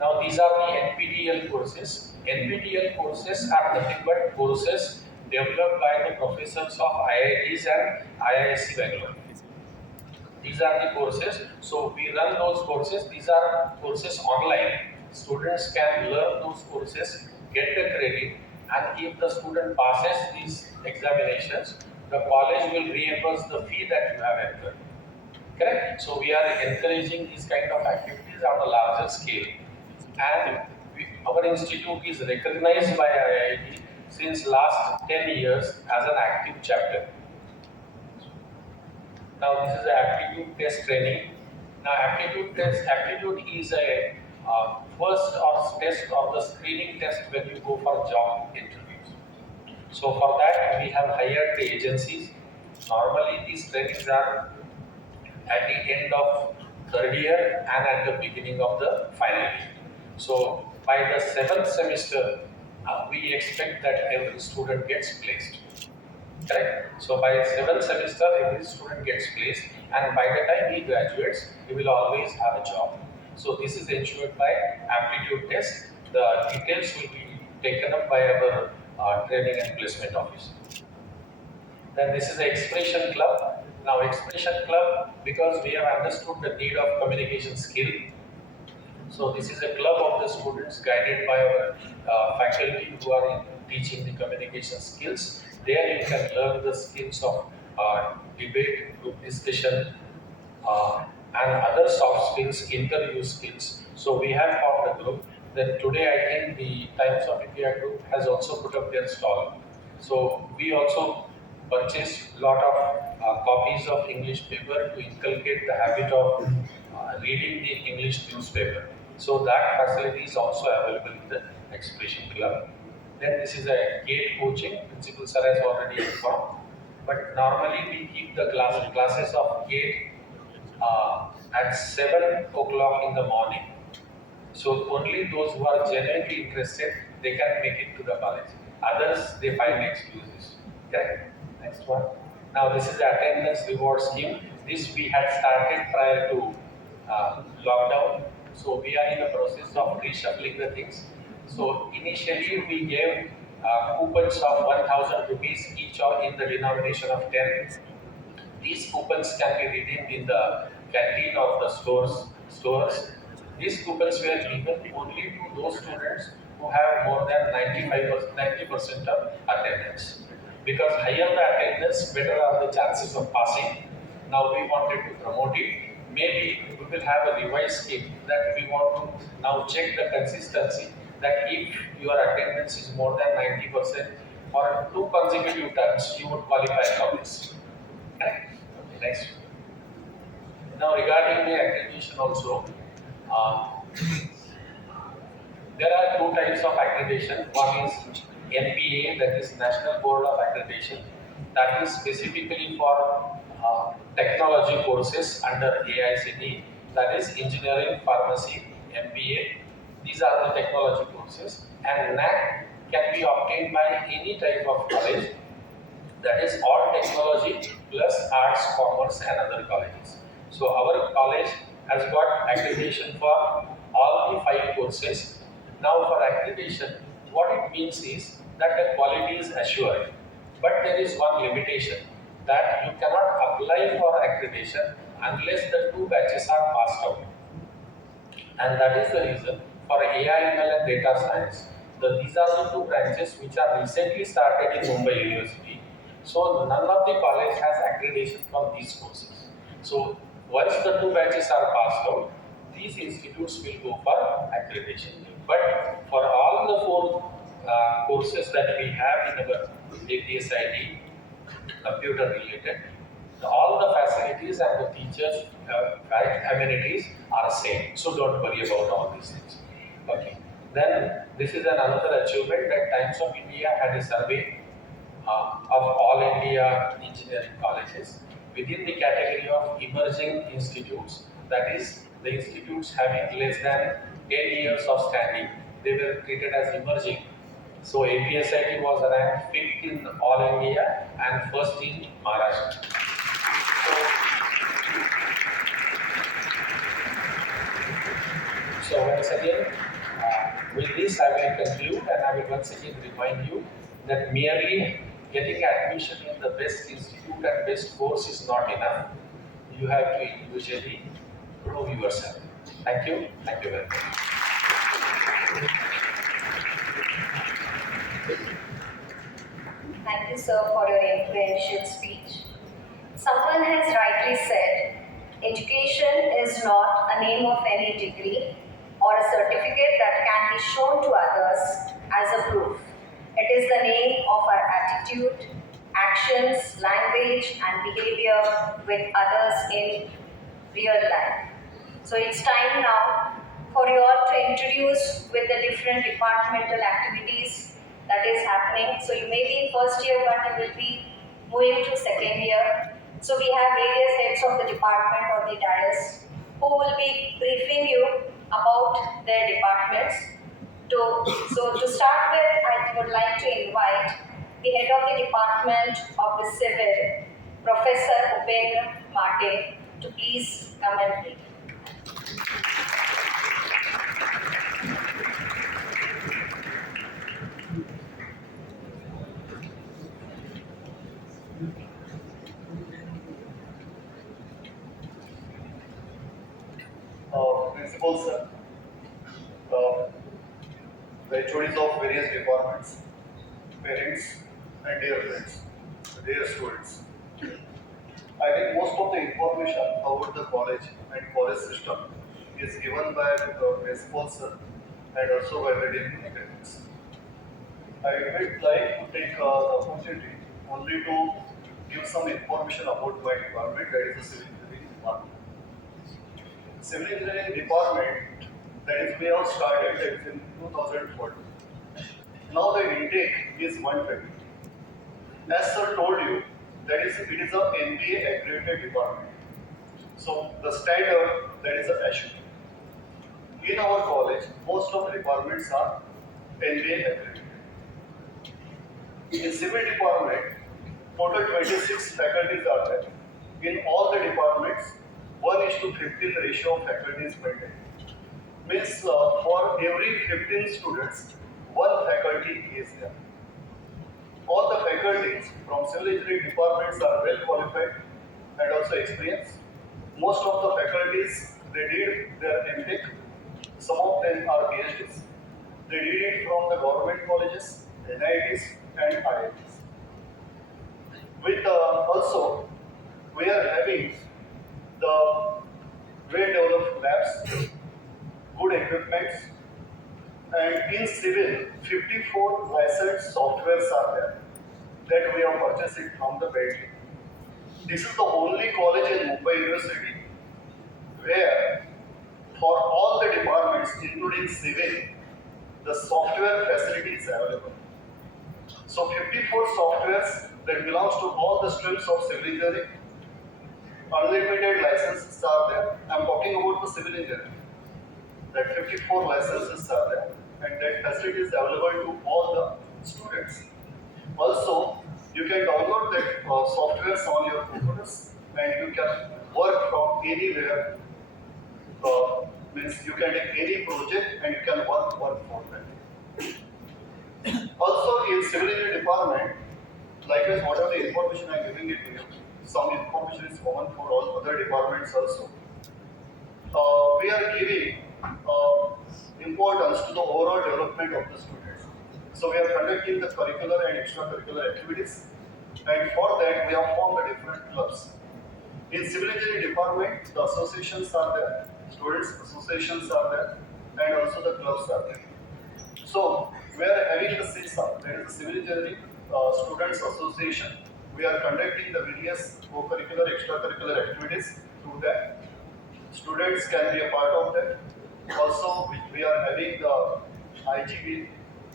Now these are the NPTEL courses. NPTEL courses are nothing but courses developed by the professors of IITs and IISc Bangalore. These are the courses. So we run those courses. These are courses online. Students can learn those courses, get the credit, and if the student passes these examinations, the college will reimburse the fee that you have incurred. Correct? So we are encouraging these kind of activities on a larger scale. And our institute is recognized by IIT since last 10 years as an active chapter. Now this is an aptitude test training. Now aptitude is a first or test or the screening test when you go for job interviews. So for that we have hired the agencies. Normally these trainings are at the end of third year and at the beginning of the final year. So by the 7th semester, we expect that every student gets placed. Correct? So by 7th semester, every student gets placed, and by the time he graduates, he will always have a job. So this is ensured by aptitude test. The details will be taken up by our training and placement officer. Then this is the expression club. Now expression club, because we have understood the need of communication skill. So this is a club of the students guided by our faculty who are teaching the communication skills. There you can learn the skills of debate, group discussion, and other soft skills, interview skills. So we have formed a group. Then today I think the Times of India group has also put up their stall. So we also purchased a lot of copies of English paper to inculcate the habit of reading the English newspaper. So that facility is also available in the Expression Club. Then this is a gate coaching. Principal sir has already informed. But normally we keep the classes of gate at 7 o'clock in the morning. So only those who are genuinely interested, they can make it to the college. Others, they find excuses. Okay. Next one. Now this is the attendance reward scheme. This we had started prior to lockdown. So we are in the process of reshuffling the things. So initially we gave coupons of 1,000 rupees each or in the denomination of 10. These coupons can be redeemed in the canteen of the stores. These coupons were given only to those students who have more than 90% of attendance. Because higher the attendance, better are the chances of passing. Now we wanted to promote it. Maybe we will have a revised scheme that we want to now check the consistency that if your attendance is more than 90% for 2 consecutive terms, you would qualify for this. Okay. Next. Now regarding the accreditation also, there are 2 types of accreditation. One is NBA, that is National Board of Accreditation, that is specifically for technology courses under AICTE, that is Engineering, Pharmacy, MBA. These are the technology courses, and NAC can be obtained by any type of college, that is all technology plus arts, commerce and other colleges. So our college has got accreditation for all the 5 courses. Now for accreditation, what it means is that the quality is assured, but there is one limitation, that you cannot apply for accreditation unless the 2 batches are passed out. And that is the reason for AI/ML and data science. These are the 2 branches which are recently started in Mumbai University. So none of the college has accreditation for these courses. So once the 2 batches are passed out, these institutes will go for accreditation. But for all the 4 courses that we have in our APSIT, computer related, all the facilities and the teachers, amenities are same. So don't worry about all these things. Okay. Then this is another achievement that Times of India had a survey of all India engineering colleges within the category of emerging institutes. That is, the institutes having less than 10 years of standing, they were treated as emerging. So APSIT was ranked 5th in all India and 1st in Maharashtra. So once again, With this, I will conclude, and I will once again remind you that merely getting admission in the best institute and best course is not enough. You have to individually prove yourself. Thank you. Thank you very much. Thank you, sir, for your influential speech. Someone has rightly said, education is not a name of any degree or a certificate that can be shown to others as a proof. It is the name of our attitude, actions, language, and behavior with others in real life. So it's time now for you all to introduce with the different departmental activities that is happening. So you may be in first year, but you will be moving to second year. So we have various heads of the department or the dais who will be briefing you about their departments. So to start with, I would like to invite the head of the department of the civil, Professor Upendra Mate, to please come and brief. Principals, uh, the HODs of various departments, parents, and dear friends, dear students. I think most of the information about the college and college system is given by the principals and also by the dean academics. I would like to take the opportunity only to give some information about my department, that is the civil engineering department. Civil engineering department, that is we have started that is in 2014. Now the intake is 120. As sir told you, that is it is a NBA accredited department. So the standard that is a issue. In our college, most of the departments are NBA accredited. In civil department, total 26 faculties are there. In all the departments, 1:15 ratio of faculty is maintained. Means for every 15 students, one faculty is there. All the faculties from civil engineering departments are well qualified and also experienced. Most of the faculties, they did their MTech. Some of them are PhDs. They did it from the government colleges, NITs and IITs. With also, we are having the well-developed labs, good equipments, and in civil, 54 licensed softwares are there that we have purchased it from the Belgium. This is the only college in Mumbai University where for all the departments, including civil, the software facility is available. So 54 softwares that belongs to all the streams of civil engineering, unlimited licenses are there. I am talking about the civil engineering. That 54 licenses are there and that facility is available to all the students. Also, you can download that softwares on your computers and you can work from anywhere. Means you can take any project and you can work for that. Also, in civil engineering department, likewise, whatever the information I am giving it to you, some information is common for all other departments also. We are giving importance to the overall development of the students. So we are conducting the curricular and extracurricular activities, and for that we have formed the different clubs. In civil engineering department, the associations are there, students associations are there, and also the clubs are there. So we are having the CISA, that is the Civil Engineering Students Association. We are conducting the various co-curricular, extracurricular activities through that. Students can be a part of that. Also, we are having the IGB,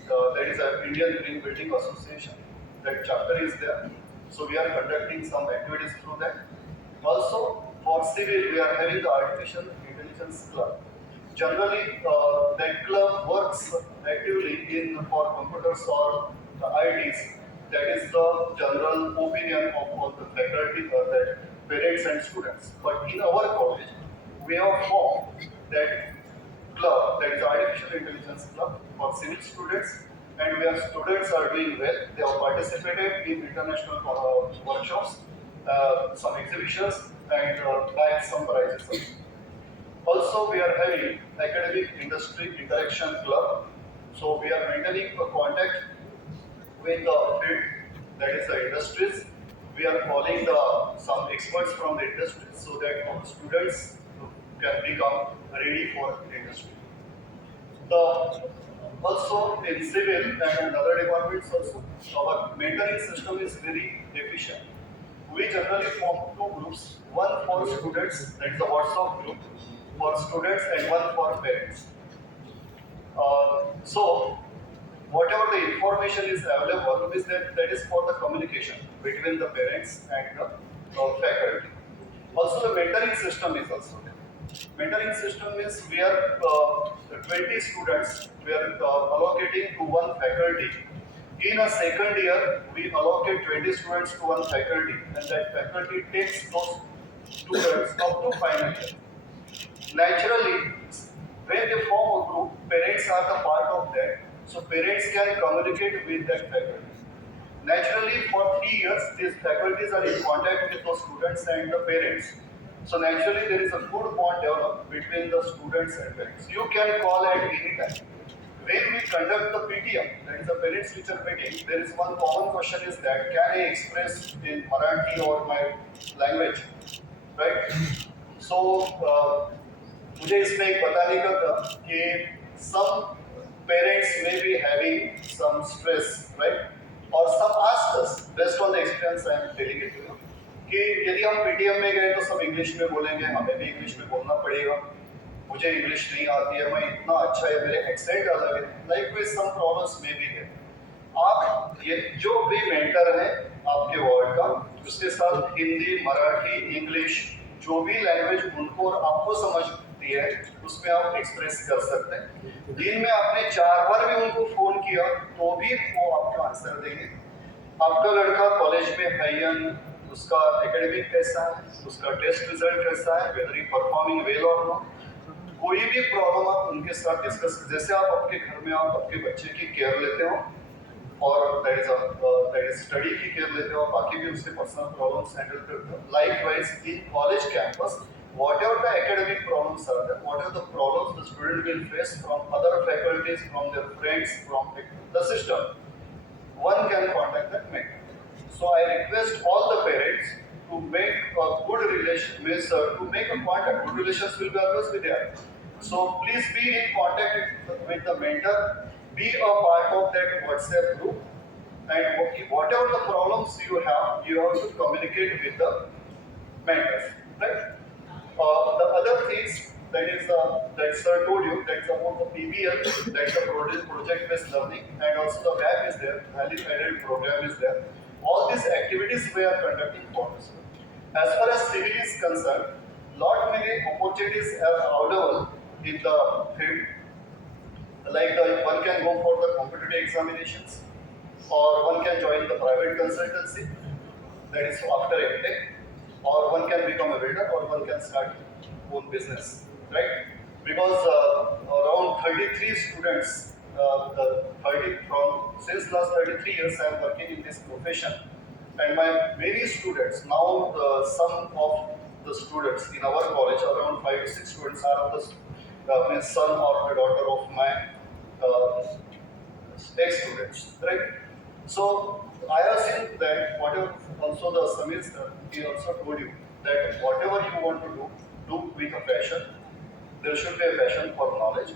that is the Indian Green Building Association. That chapter is there. So we are conducting some activities through that. Also, for civil, we are having the Artificial Intelligence Club. Generally, that club works actively in for computers or the ITs. That is the general opinion of all the faculty or that parents and students. But in our college, we have formed that club, that is Artificial Intelligence Club for civil students, and where students are doing well. They have participated in international workshops, some exhibitions, and bagged some prizes. Also, we are having academic industry interaction club. So we are maintaining a contact with the field, that is the industries. We are calling some experts from the industry so that our students can become ready for industry. The also in civil and other departments also, our mentoring system is very efficient. We generally form two groups, one for students, that is a WhatsApp group for students, and one for parents. So whatever the information is available is that is for the communication between the parents and the faculty. Also the mentoring system is also there. Mentoring system is we are 20 students we are allocating to one faculty. In a second year, we allocate 20 students to one faculty, and that faculty takes those students up to final year. Naturally, when they form a group, parents are the part of that, so parents can communicate with that faculty. Naturally, for 3 years, these faculties are in contact with the students and the parents. So naturally, there is a good bond developed between the students and parents. You can call at any time. When we conduct the PTM, that is the parents teacher meeting, there is one common question is that can I express in Marathi or my language, right? So मुझे इसमें एक बताने का था कि some parents may be having some stress, right? Or some ask us based on the experience I am telling it to you कि यदि हम PTM में गए तो सब इंग्लिश में बोलेंगे, हमें भी इंग्लिश में बोलना पड़ेगा. मुझे इंग्लिश नहीं आती है, मैं इतना अच्छा है, मेरे एक्सेंट अलग है. Likewise, some problems may be there. आप ये जो भी मेंटर है आपके वर्ड का, उसके साथ हिंदी, मराठी, इंग्लिश, जो भी लैंग्वेज उनको और आपको समझती है, उसमें आप एक्सप्रेस कर सकते हैं. दिन में आपने 4 बार भी उनको फोन किया तो भी वो आपका आंसर देंगे. आपका लड़का कॉलेज में है या उसका एकेडमिक कैसा है, उसका टेस्ट रिजल्ट कैसा है, वेदर ही परफॉर्मिंग वेल और नॉट, कोई भी प्रॉब्लम आप उनके साथ डिस्कस, जैसे आप आपके घर में आप आपके बच्चे की केयर लेते हो और दैट इज स्टडी की केयर लेते हो, बाकी भी उसके पर्सनल प्रॉब्लम्स हैंडल करते हो. Likewise in college campus, whatever the academic problems are there, whatever the problems the student will face from other faculties, from their friends, from the system, one can contact that mentor. So I request all the parents to make a good relation, to make a contact. Good relations will be always be there. So please be in contact with the mentor, be a part of that WhatsApp group, and whatever the problems you have to communicate with the mentors, right? The other things that sir told you, that's about the PBL, that's the project-based learning, and also the VAP is there, value added program is there. All these activities we are conducting for this. As far as civil is concerned, lot many opportunities are available in the field. Like one can go for the competitive examinations, or one can join the private consultancy, that is after MTech, or one can become a welder, or one can start own business, right? Because around 33 students, since last 33 years I am working in this profession, and my many students, now some of the students in our college, around 5 to 6 students are the son or the daughter of my ex-students, right? So I have seen that whatever, also the Samir sir, he also told you that whatever you want to do with a passion. There should be a passion for knowledge.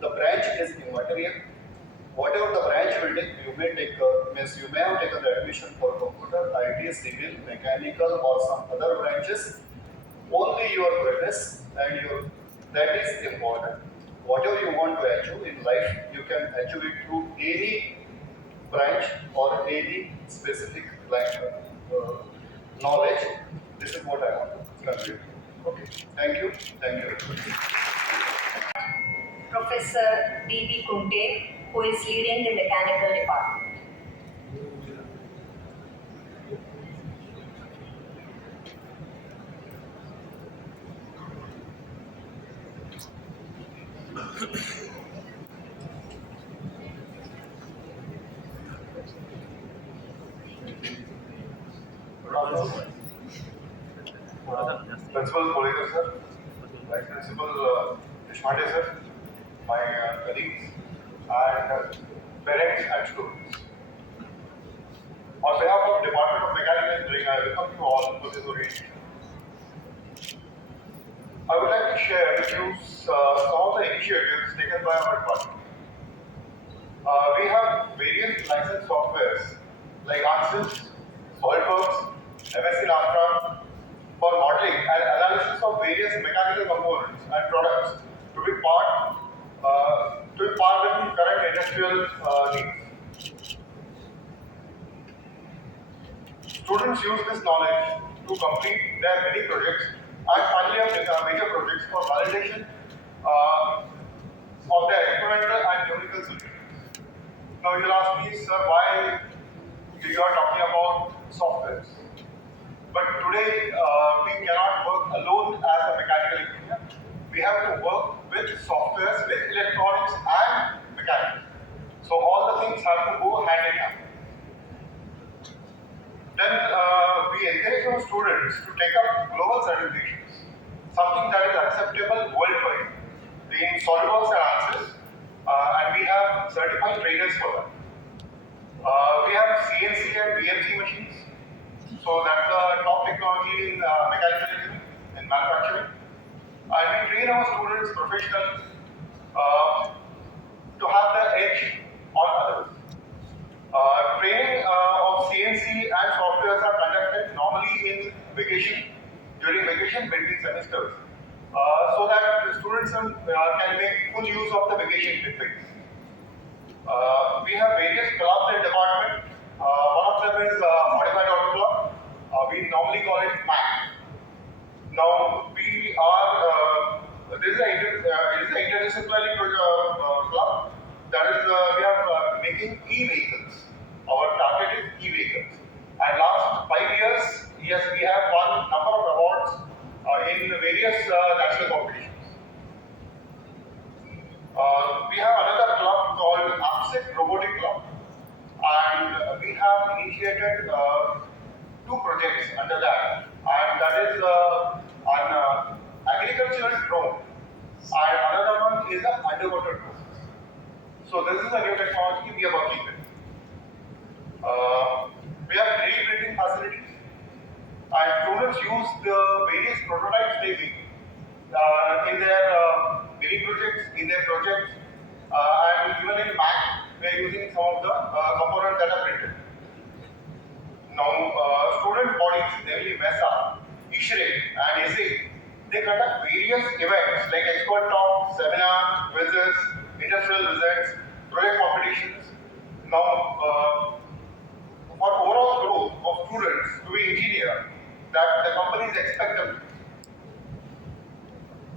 The branch is immaterial. Whatever the branch will take, you may have taken the admission for computer, IT, civil, mechanical, or some other branches. Only your greatness and that is important. Whatever you want to achieve in life, you can achieve it through any branch or any specific knowledge. This is what I want to convey. Okay. Thank you. Thank you. Professor D.B. Kunte, who is leading the mechanical department. Principal Kolekar sir, Vice Principal Deshpande sir, my colleagues, and parents and students. On behalf of Department of Mechanical Engineering, I welcome you all to this orientation. I would like to share with you some of the initiatives taken by our department. We have various licensed softwares like APSIT, SolidWorks, MSc Lastra for modeling and analysis of various mechanical components and products to be part with current industrial needs. Students use this knowledge to complete their mini projects and finally major projects for validation of their experimental and numerical solutions. Now you'll ask me, sir, why you are talking about softwares? But today we cannot work alone as a mechanical engineer. We have to work with softwares, with electronics and mechanics. So all the things have to go hand in hand. Then we encourage our students to take up global certifications, something that is acceptable worldwide in SolidWorks and ANSYS, and we have certified trainers for that. We have CNC and VMC machines, so that's the top technology in mechanical engineering and manufacturing. And we train our students professionally to have the edge on others. Training of CNC and softwares are conducted normally in vacation, during vacation between semesters, so that the students can make full use of the vacation period. We have various clubs in department. One of them is Modified Auto Club. We normally call it MAC. Now we are this is an interdisciplinary club. That is we are making e-vehicles. Our target is e-vehicles. And last 5 years, yes, we have won number of awards in various national competitions. We have another club called APSIT Robotic Club, and we have initiated 2 projects under that, and that is an agricultural drone, and another one is an underwater drone. So this is a new technology we are working with. We have 3D printing facilities, and students use the various prototypes they make in their mini projects, in their projects, and even in Mac, we are using some of the components that are printed. Now, student bodies, namely MESA, ISHRE, and ESE, they conduct various events like expert talks, seminars, quizzes, industrial visits, project competitions. Now, for overall growth of students to be engineer, that the companies expect them to.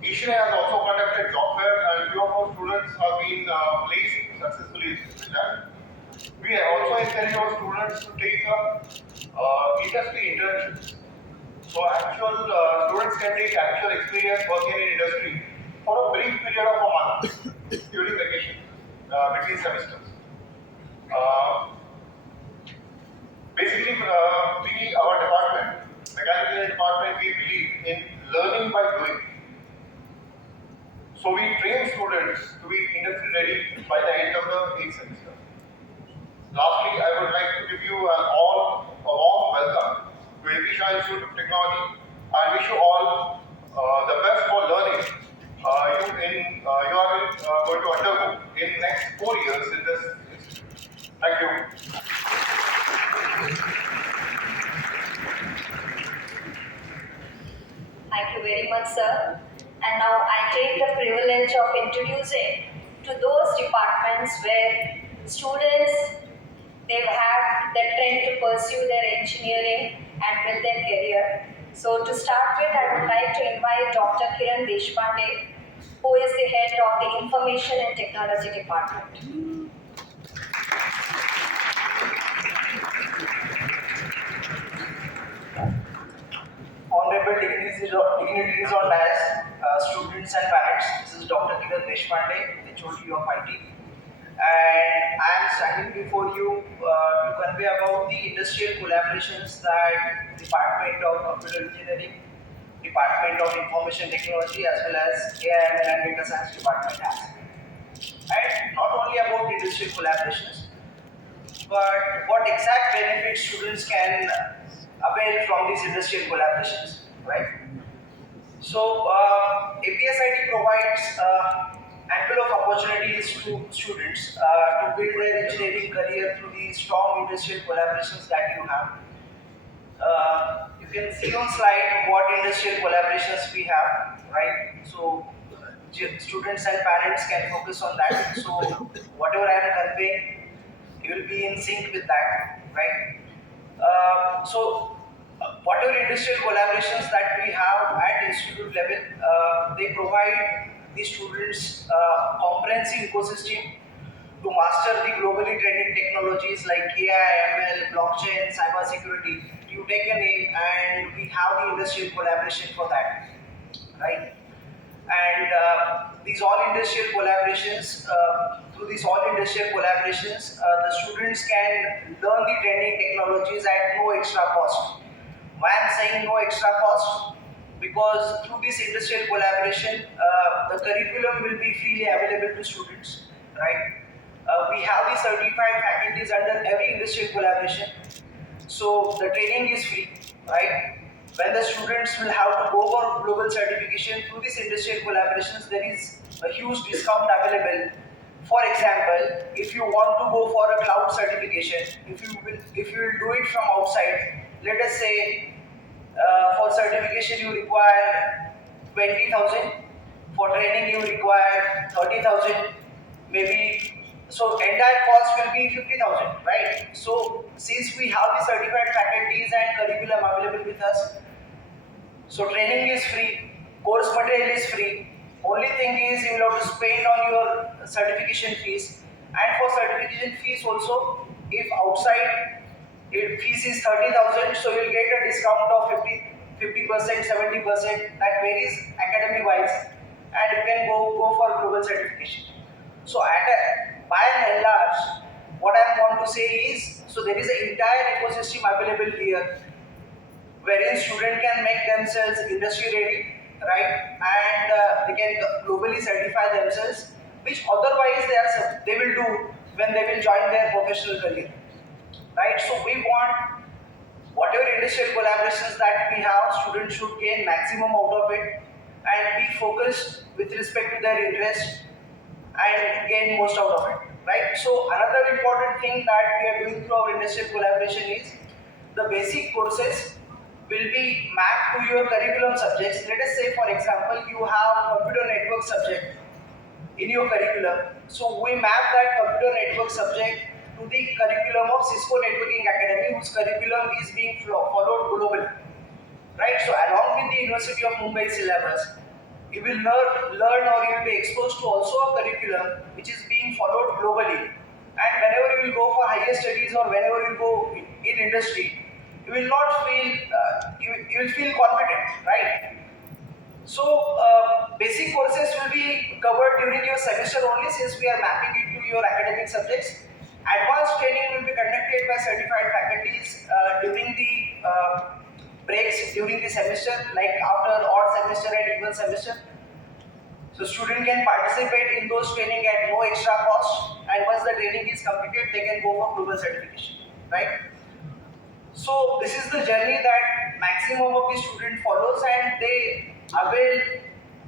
ISHRE has also conducted job fair, and few of our students have been placed successfully in that. We also encourage our students to take up industry internships. So actual students can take actual experience working in industry for a brief period of a month during vacation between semesters. Basically, our department, mechanical department, we believe in learning by doing. So we train students to be industry ready by the end of the 8th semester. Lastly, I would like to give you a warm welcome to Shah Institute of Technology. I wish you all the best for learning you are going to undergo in the next 4 years in this institute. Thank you. Thank you very much, sir. And now I take the privilege of introducing to those departments where students, they've had the trend to pursue their engineering and build their career. So to start with, I would like to invite Dr. Kiran Deshpande, who is the head of the Information and Technology Department. Honorable dignitaries on dais, students and parents, this is Dr. Kiran Deshpande. Deshpande, HOD of IT, and I am standing before you to convey about the industrial collaborations that Department of Computer Engineering, Department of Information Technology, as well as AI/ML and Data Science Department has. And not only about industrial collaborations, but what exact benefits students can avail from these industrial collaborations, right? So, APSIT provides ample of opportunities to students to build their engineering career through the strong industrial collaborations that you have. You can see on slide what industrial collaborations we have, right? So, students and parents can focus on that. So, whatever I am conveying, you will be in sync with that, right? Whatever industrial collaborations that we have at institute level, they provide the students comprehensive ecosystem to master the globally trending technologies like AI, ML, blockchain, cyber security. You take a name, and we have the industrial collaboration for that, right? And these all industrial collaborations, through these all industrial collaborations, the students can learn the trending technologies at no extra cost. Why I'm saying no extra cost? Because through this industrial collaboration, the curriculum will be freely available to students, right? We have the certified faculties under every industrial collaboration, so the training is free, right? When the students will have to go for global certification through these industrial collaborations, there is a huge discount available. For example, if you want to go for a cloud certification, if you will do it from outside, let us say for certification you require 20,000, for training you require 30,000, maybe. So entire cost will be 50,000, right? So since we have the certified faculties and curriculum available with us, so training is free, course material is free. Only thing is you will have to spend on your certification fees. And for certification fees also, if outside if fees is 30,000, so you'll get a discount of 50%, 70%. That varies academy wise, and you can go for global certification. So by and large, what I want to say is, so there is an entire ecosystem available here, wherein student can make themselves industry ready, right, and they can globally certify themselves, which otherwise they will do when they will join their professional career, right? So we want whatever industrial collaborations that we have, students should gain maximum out of it and be focused with respect to their interest and gain most out of it, right? So another important thing that we are doing through our industrial collaboration is the basic courses will be mapped to your curriculum subjects. Let us say, for example, you have computer network subject in your curriculum. So we map that computer network subject to the curriculum of Cisco Networking Academy, whose curriculum is being followed globally, right? So along with the University of Mumbai syllabus, you will learn or you will be exposed to also a curriculum which is being followed globally. And whenever you will go for higher studies or whenever you go in industry, you will not feel, you will feel confident, right? So basic courses will be covered during your semester only, since we are mapping it to your academic subjects. Advanced training will be conducted by certified faculties during the breaks during the semester, like after odd semester and even semester. So student can participate in those training at no extra cost, and once the training is completed, they can go for global certification, right? So this is the journey that maximum of the student follows, and they avail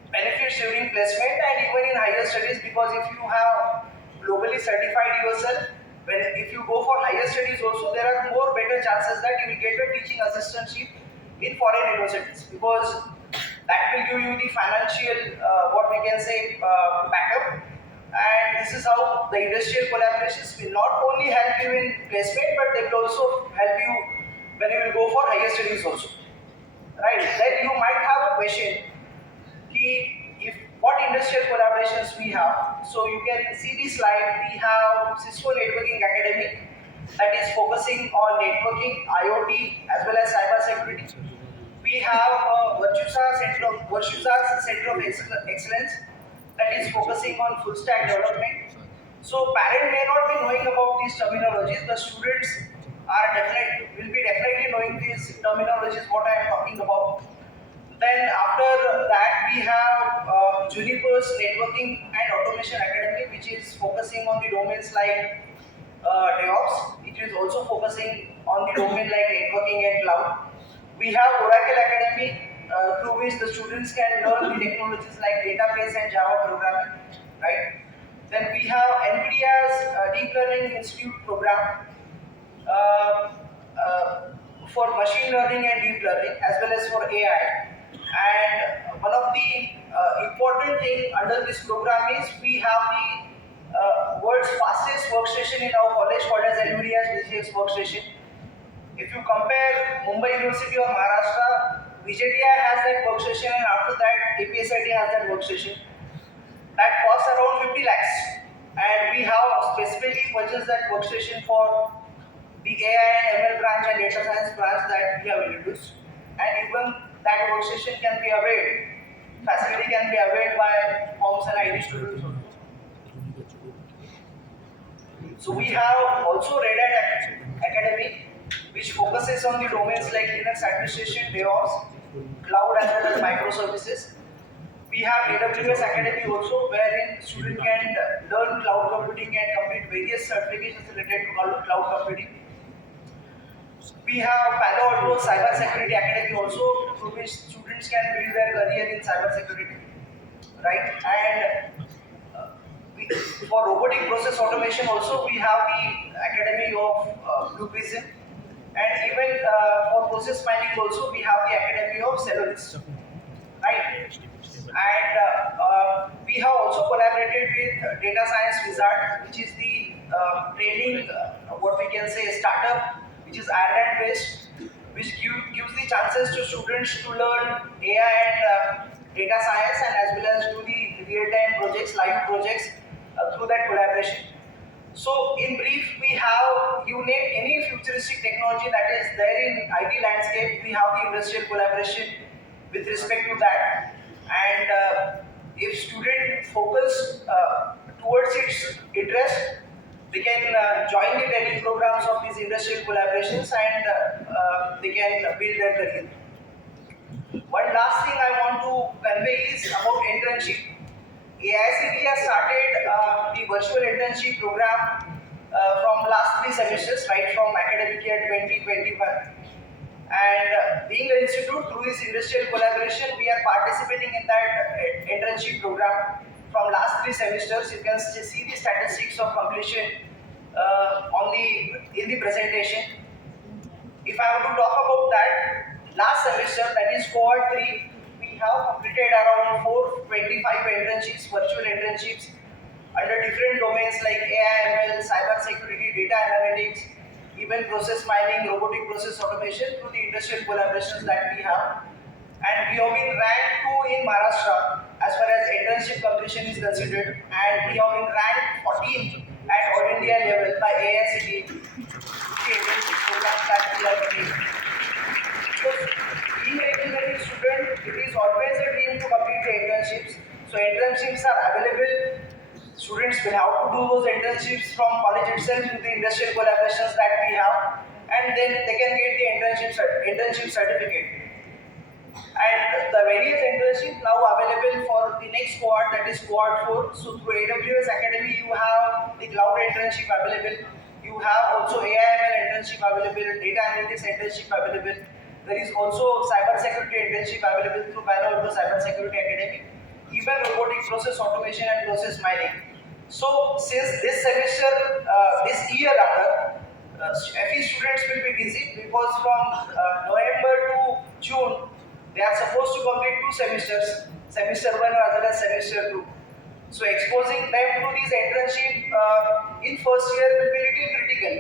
benefits during placement and even in higher studies, because if you have globally certified yourself, if you go for higher studies also, there are more better chances that you will get a teaching assistantship in foreign universities, because that will give you the financial, what we can say, backup. And this is how the industrial collaborations will not only help you in placement, but they will also help you when you will go for higher studies also, right? Then you might have a question, if what industrial collaborations we have. So you can see the slide. We have Cisco Networking Academy that is focusing on networking, IoT, as well as cyber security. We have Virtusa's Center of Excellence that is focusing on full stack development. So parent may not be knowing about these terminologies, the students will be definitely knowing these terminologies what I am talking about. Then after that we have Juniper's Networking and Automation Academy, which is focusing on the domains like DevOps. It is also focusing on the domain like networking and cloud. We have Oracle Academy, through which the students can learn the technologies like database and Java programming, right? Then we have NVIDIA's Deep Learning Institute program uh, uh, for machine learning and deep learning, as well as for AI. And one of the important thing under this program is we have the world's fastest workstation in our college called as NVIDIA's DGX workstation. If you compare Mumbai University or Maharashtra, VJTI has that workstation, and after that APSIT has that workstation. That costs around 50 lakhs, and we have specifically purchased that workstation for the AI and ML branch and data science branch that we have introduced. And even that workstation can be availed, facility can be availed by forms and IT students also. So we have also Red Hat Academy, which focuses on the domains like Linux administration, DevOps, cloud as well as microservices. We have AWS Academy also, wherein student can learn cloud computing and complete various certifications related to cloud computing. We have Palo Alto Cyber Security Academy also, through which students can build their career in cyber security, right? And for robotic process automation also, we have the Academy of Blue Prism, and even for process mining also, we have the Academy of Celonis, right? And we have also collaborated with Data Science Wizard, which is the training, what we can say, startup, which is Ireland based, which gives the chances to students to learn AI and data science, and as well as do the real-time projects, live projects through that collaboration. So in brief, we have, you name any futuristic technology that is there in IT landscape, we have the industrial collaboration with respect to that. And if student focus towards its interest, they can join the training programs of these industrial collaborations, and they can build their career. One last thing I want to convey is about internship. AICT has started the virtual internship program from last 3 semesters, right from academic year 2021. And being an institute, through this industrial collaboration, we are participating in that internship program from last 3 semesters. You can see the statistics of completion in the presentation. If I have to talk about that, last semester, that is cohort 3, we have completed around 425 internships, virtual internships under different domains like AI, ML, cyber security, data analytics, even process mining, robotic process automation, through the industrial collaborations that we have. And we have been ranked 2 in Maharashtra as far as internship completion is considered, and we have been ranked 14th at All India level by AICT, the internship program that we are doing. So, being an engineering student, it is always a dream to complete the internships. So, internships are available. Students will have to do those internships from college itself with the industrial collaborations that we have, and then they can get the internship certificate. And the various internships now available for the next cohort, that is cohort 4. So through AWS Academy, you have the cloud internship available. You have also AI/ML internship available, data analytics internship available. There is also cybersecurity internship available through Palo Alto Cybersecurity Academy. Even robotic process automation and process mining. So since this semester, this year rather, FE students will be busy because from November to June, they are supposed to complete 2 semesters, semester 1 as well as semester 2. So exposing them to these internship in first year will be little critical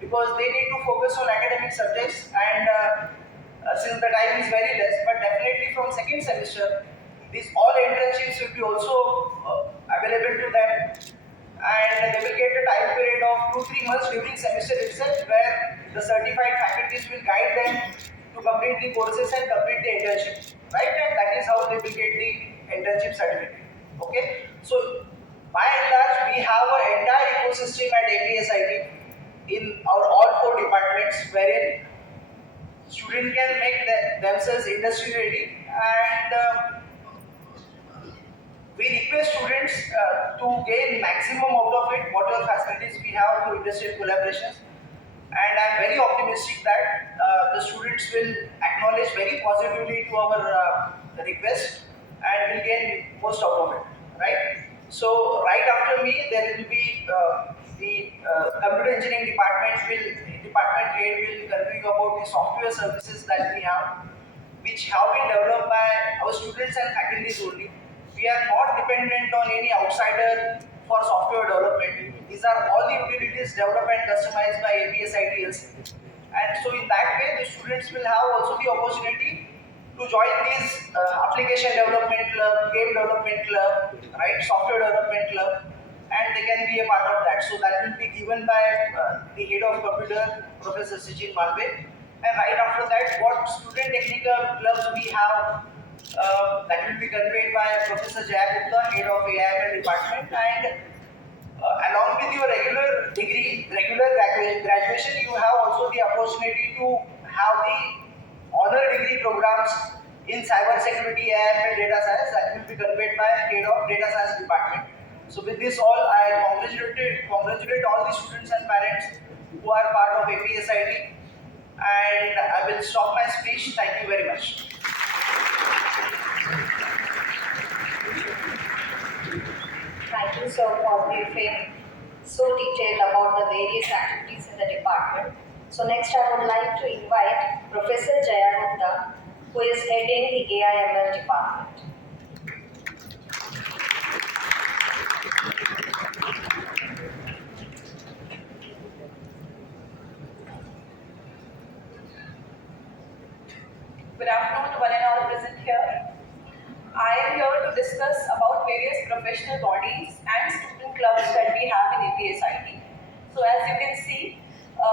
because they need to focus on academic subjects, and since the time is very less, but definitely from second semester, these all internships will be also available to them, and they will get a time period of 2-3 months during semester itself, where the certified faculties will guide them to complete the courses and complete the internship, right? And that is how they will get the internship certificate. Okay. So by and large, we have an entire ecosystem at APSIT in our all four departments, wherein students can make themselves industry ready, and we request students to gain maximum out of it, whatever facilities we have to industrial collaborations. And I'm very optimistic that the students will acknowledge very positively to our request and will gain most out of it, right? So right after me, there will be the computer engineering department head will convey you about the software services that we have, which have been developed by our students and faculties only. We are not dependent on any outsider for software development. These are all the utilities developed and customized by APSITs. And so in that way, the students will have also the opportunity to join these application development club, game development club, right, software development club, and they can be a part of that. So that will be given by the head of computer, Professor Sachin Malve. And right after that, what student technical clubs we have, that will be conveyed by Professor Jaya Gupta, head of AIML department. And along with your regular degree, graduation, you have also the opportunity to have the honor degree programs in cyber security and data science that will be conveyed by head of data science department. So with this all, I congratulate all the students and parents who are part of APSIT, and I will stop my speech. Thank you very much. Thank you, sir, for briefing so detailed about the various activities in the department. So next I would like to invite Professor Jaya Gupta, who is heading the AIML department. Good afternoon to one and all present here. I am here to discuss about various professional bodies and student clubs that we have in APSIT. So as you can see,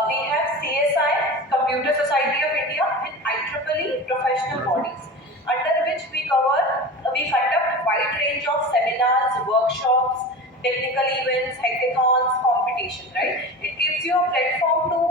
we have CSI, Computer Society of India, and IEEE professional bodies, under which we conduct a wide range of seminars, workshops, technical events, hackathons, competition, right? It gives you a platform to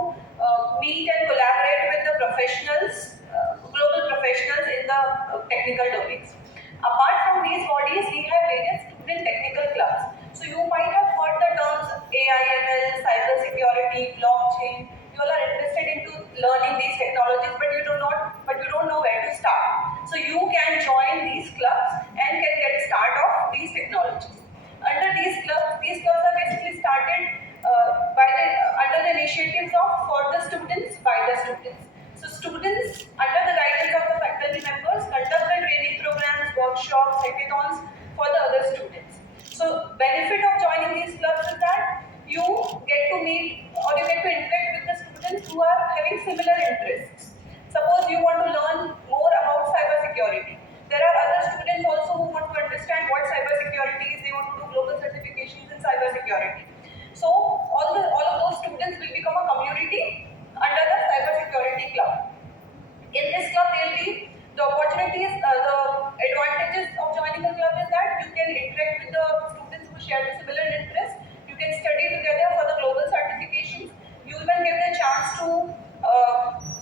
meet and collaborate with the professionals, global professionals in the technical domains. Apart from these bodies, we have various student technical clubs. So you might have heard the terms AIML, cybersecurity, blockchain. You all are interested into learning these technologies, but you don't know where to start. So you can join these clubs and can get start of these technologies. Under these clubs are basically started under the initiatives of for the students by the students. So students, under the guidance of the faculty members, conduct the training programs, workshops, hackathons for the other students. So benefit of joining these clubs is that you get to meet or you get to interact with the students who are having similar interests. Suppose you want to learn more about cybersecurity. There are other students also who want to understand what cybersecurity is. They want to do global certifications in cybersecurity. So all of those students will become a community under the cybersecurity club. In this club, there will be the opportunities, the advantages of joining a club is that you can interact with the students who share the similar interests. You can study together for the global certifications. You even get the chance to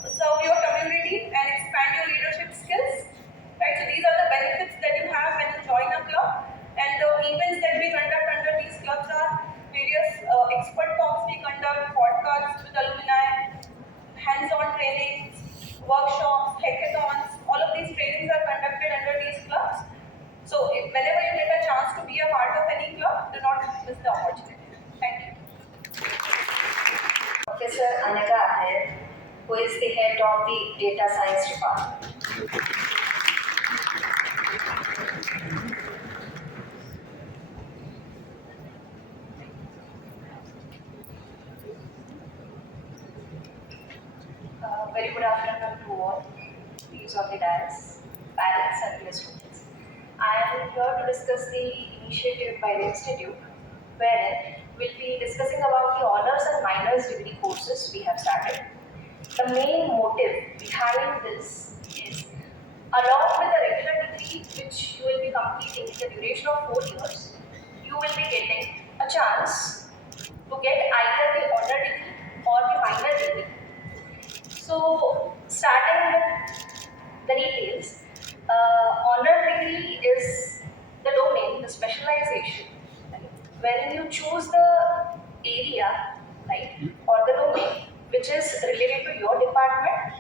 serve your community and expand your leadership skills. Right? So these are the benefits that you have when you join a club. And the events that we conduct under these clubs are various expert talks we conduct, podcasts with alumni, hands-on trainings, workshops, hackathons. All of these trainings are conducted under these clubs. So whenever you get a chance to be a part of any club, do not miss the opportunity. Thank you. Professor Anaga Ahir, who is the head of the data science department. Very good afternoon to all, views of the dais, parents and dear students. I am here to discuss the initiative by the institute, wherein we'll be discussing about the honors and minors degree courses we have started. The main motive behind this is, along with the regular degree which you will be completing in the duration of 4 years, you will be getting a chance to get either the honor degree or the minor degree. So, starting with the details, honor degree is the domain, the specialization, right, wherein you choose the area, right, or the domain which is related to your department,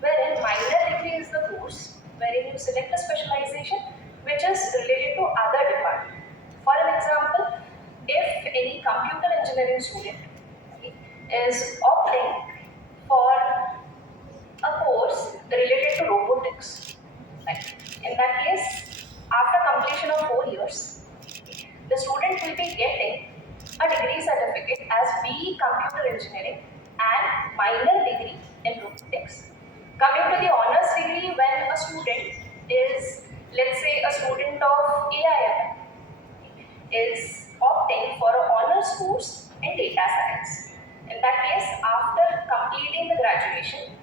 wherein minor degree is the course wherein you select a specialization which is related to other department. For an example, if any computer engineering student, okay, is opting for a course related to robotics, right? In that case, after completion of 4 years, the student will be getting a degree certificate as BE Computer Engineering and minor degree in robotics. Coming to the honors degree, when a student is, let's say, a student of AIM is opting for an honors course in data science. In that case, after completing the graduation,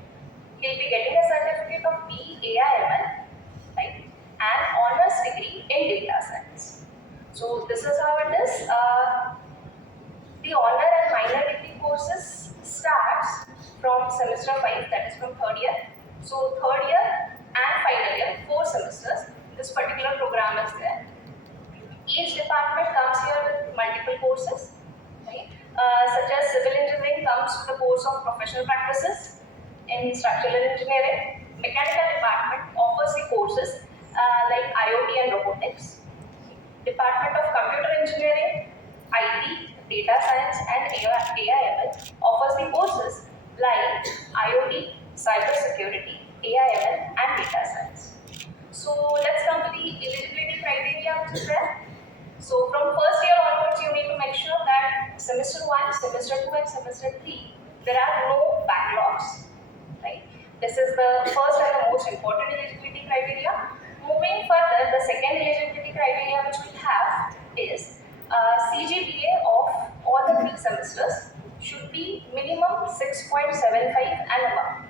he'll be getting a certificate of BAIML, right, and honors degree in data science. So this is how it is. The honor and minor degree courses starts from semester 5, that is from third year. So third year and final year, 4 semesters, this particular program is there. Each department comes here with multiple courses, right? Such as civil engineering comes with the course of professional practices in structural engineering. Mechanical department offers the courses like IoT and robotics. Department of Computer Engineering, IT, Data Science and AIML offers the courses like IoT, Cybersecurity, AIML and Data Science. So let's come to the eligibility criteria which is there. So from first year onwards, you need to make sure that semester 1, semester 2 and semester 3, there are no backlogs, right? This is the first and the most important eligibility criteria. Moving further, the second eligibility criteria which we have is CGPA of all the 3 semesters should be minimum 6.75 and above.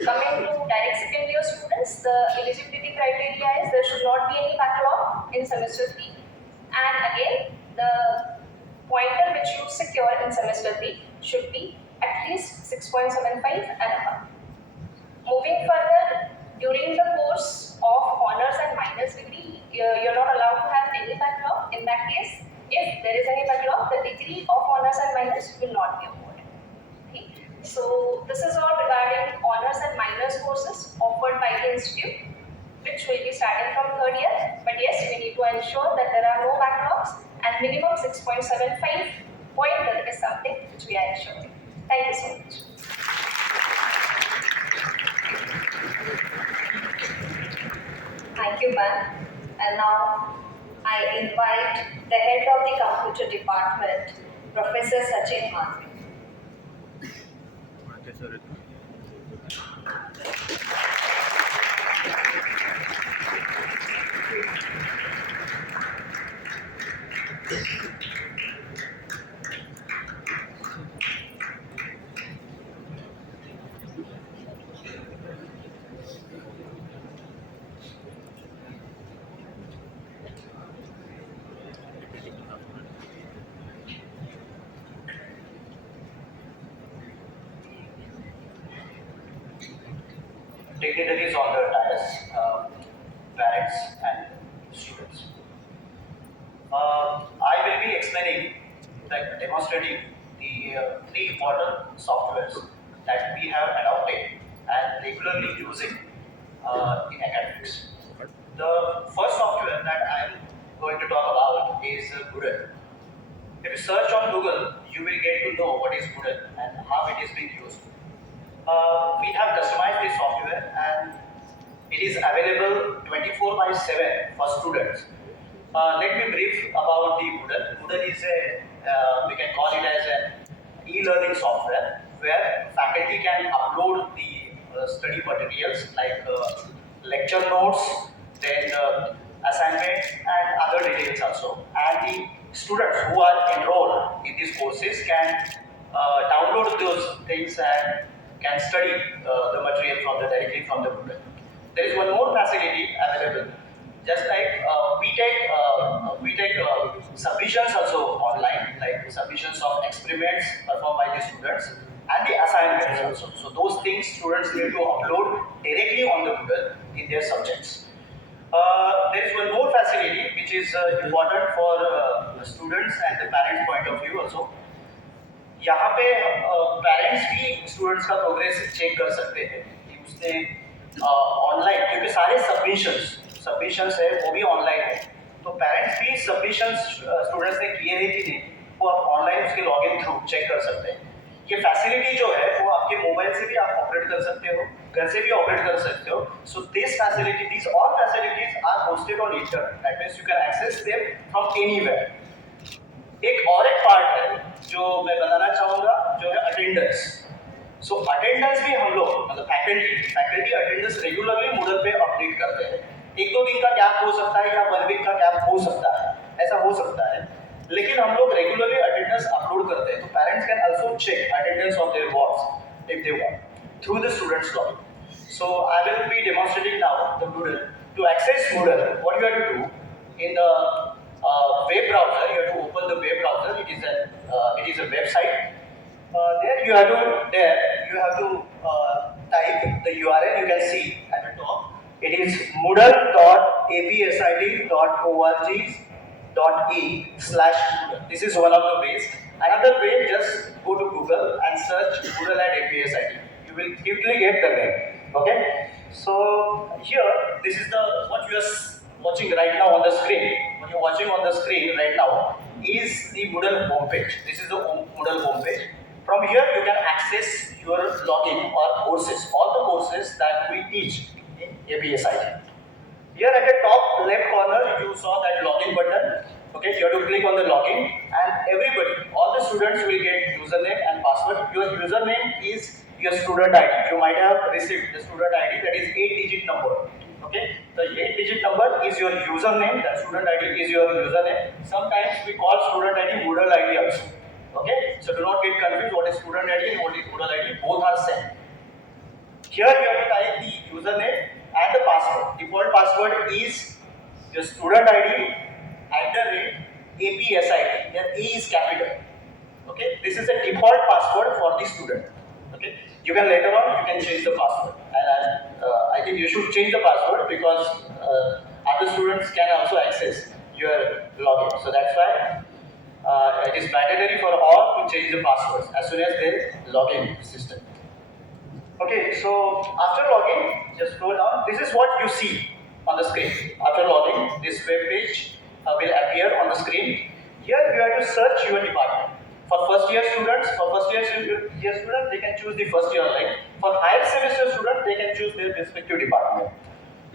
Coming to direct second year students, the eligibility criteria is there should not be any backlog in semester 3. And again, the pointer which you secure in semester 3 should be at least 6.75 and above. Moving further, during the course of honors and minors degree, you're not allowed to have any backlog. In that case, if there is any backlog, the degree of honors and minors will not be awarded. Okay. So this is all regarding honors and minors courses offered by the institute, which will be starting from third year. But yes, we need to ensure that there are no backlogs and minimum 6.75 pointer is something which we are ensuring. Thank you so much. Thank you, ma'am. And now I invite the head of the computer department, Professor Sachin Mantri. Dignitaries on the dais, parents and students. I will be explaining, demonstrating the 3 important softwares that we have adopted and regularly using in academics. The first software that I am going to talk about is Google. If you search on Google, you will get to know what is Google and how it is being used. We have customized this software and it is available 24/7 for students. Let me brief about the Moodle. Moodle is we can call it as an e-learning software where faculty can upload the study materials like lecture notes, then assignments and other details also. And the students who are enrolled in these courses can download those things and can study the material directly from the Moodle. There is one more facility available. Just like we take submissions also online, like submissions of experiments performed by the students and the assignments also. So those things students need to upload directly on the Moodle in their subjects. There is one more facility which is important for the students and the parents point of view also. यहाँ पे parents भी students का progress check कर सकते हैं कि उसने online, क्योंकि सारे सबमिशंस है वो भी ऑनलाइन है, तो पेरेंट्स भी सबमिशंस स्टूडेंट्स ने किए हैं कि नहीं वो आप ऑनलाइन उसके लॉगिन थ्रू चेक कर सकते हैं। ये फैसिलिटी जो है वो आपके मोबाइल से भी आप ऑपरेट कर सकते हो, घर से भी ऑपरेट कर सकते हो। So this facility, this all facilities are hosted on internet, that means you can access them from anywhere. एक और एक पार्ट है जो मैं बताना चाहूँगा, जो है अटेंडेंस। सो अटेंडेंस भी हम लोग मतलब फैकल्टी अटेंडेंस रेगुलरली मूडल पे अपडेट करते हैं। एक दो दिन का गैप हो सकता है या 1 वीक का गैप हो सकता है, ऐसा हो सकता है, लेकिन हम लोग रेगुलरली अटेंडेंस अपलोड करते हैं। तो parents can also check attendance of their wards if they want through the students login. So I will be demonstrating now the Moodle. To access Moodle, what you have to do in the web browser, you have to open the web browser. It is a website. There you have to type the URL. You can see at the top. It is moodle.apsit.org.in/Moodle. This is one of the ways. Another way, just go to Google and search Moodle at APSIT. You will quickly get the name. Okay. So here, this is what you are watching right now on the screen. What you're watching on the screen right now is the Moodle homepage. This is the Moodle homepage. From here, you can access your login or courses, all the courses that we teach in APSIT. Here at the top left corner, you saw that login button. Okay, you have to click on the login, and everybody, all the students will get username and password. Your username is your student ID. You might have received the student ID, that is 8-digit number. Okay, the 8-digit number is your username. That student ID is your username. Sometimes we call student ID Moodle ID also. Okay, so do not get confused. What is student ID and what is Moodle ID? Both are same. Here you have to type the username and the password. Default password is your student ID @APSIT. Here A is capital. Okay, this is the default password for the student. Okay, you can later on you can change the password, and I think you should change the password because other students can also access your login. So that's why it is mandatory for all to change the passwords as soon as they log in the system. Okay, so after login, just scroll down. This is what you see on the screen. After login, this web page will appear on the screen. Here you have to search your department. For first year students, they can choose the first year link. For higher semester students, they can choose their respective department.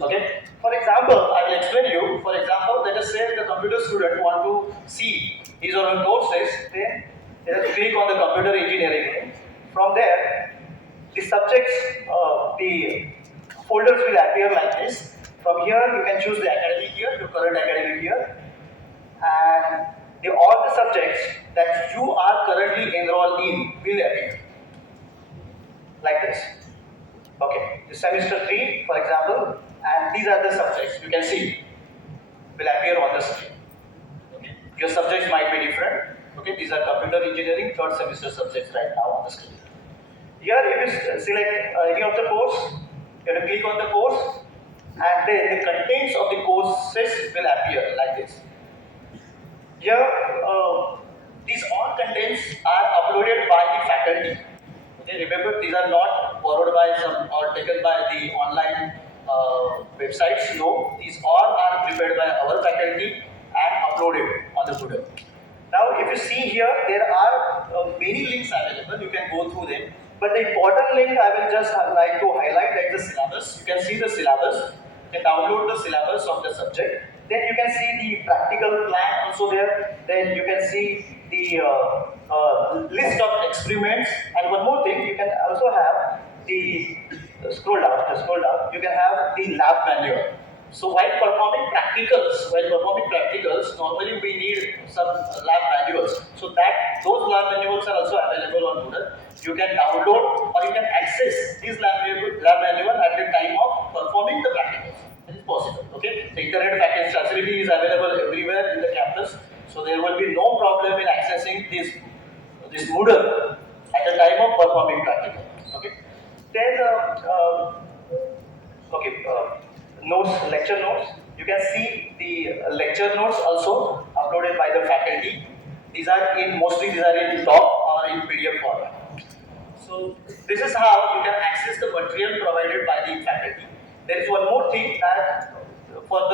Okay. For example, I will explain you. For example, let us say the computer student want to see his or her courses. Then they have to click on the computer engineering link. From there, the subjects, the folders will appear like this. From here, you can choose the academic year, your current academic year, and all the subjects that you are currently enrolled in will appear like this. Okay, the semester 3, for example, and these are the subjects you can see will appear on the screen. Okay, your subjects might be different. Okay, these are computer engineering 3rd semester subjects right now on the screen. Here, if you select any of the course, you have to click on the course, and then the contents of the courses will appear like this. Here, these all contents are uploaded by the faculty. Okay, remember these are not borrowed by some or taken by the online websites. No, these all are prepared by our faculty and uploaded on the Moodle. Now, if you see here, there are many links available. You can go through them. But the important link I will just like to highlight, like the syllabus. You can see the syllabus. You can download the syllabus of the subject. Then you can see the practical plan also there. Then you can see the list of experiments. And one more thing, you can also have the scroll down. You can have the lab manual. So while performing practicals, normally we need some lab manuals. So those lab manuals are also available on Moodle. You can download or you can access these lab manual at the time of performing the practicals. It is possible. Okay, the internet facility is available everywhere in the campus. So there will be no problem in accessing this Moodle at the time of performing practical. Okay. Then notes, lecture notes. You can see the lecture notes also uploaded by the faculty. These are in doc or in PDF format. So this is how you can access the material provided by the faculty. There is one more thing that for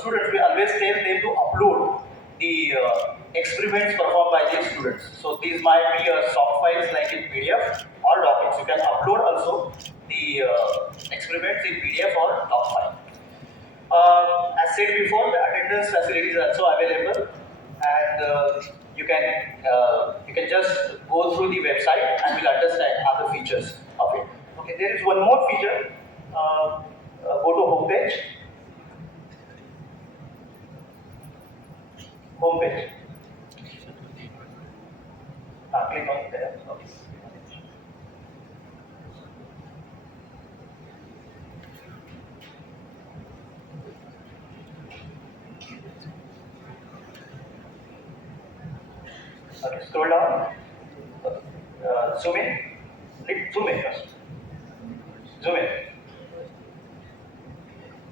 students we always tell them to upload the experiments performed by the students. So these might be soft files like in PDF or documents. You can upload also the experiments in PDF or doc file. As said before, the attendance facilities are also available, and you can just go through the website and will understand other features of it. Okay, there is one more feature. Go to homepage. Homepage. Click on there. Okay. Okay, scroll down. Zoom in. Click zoom in first. Zoom in.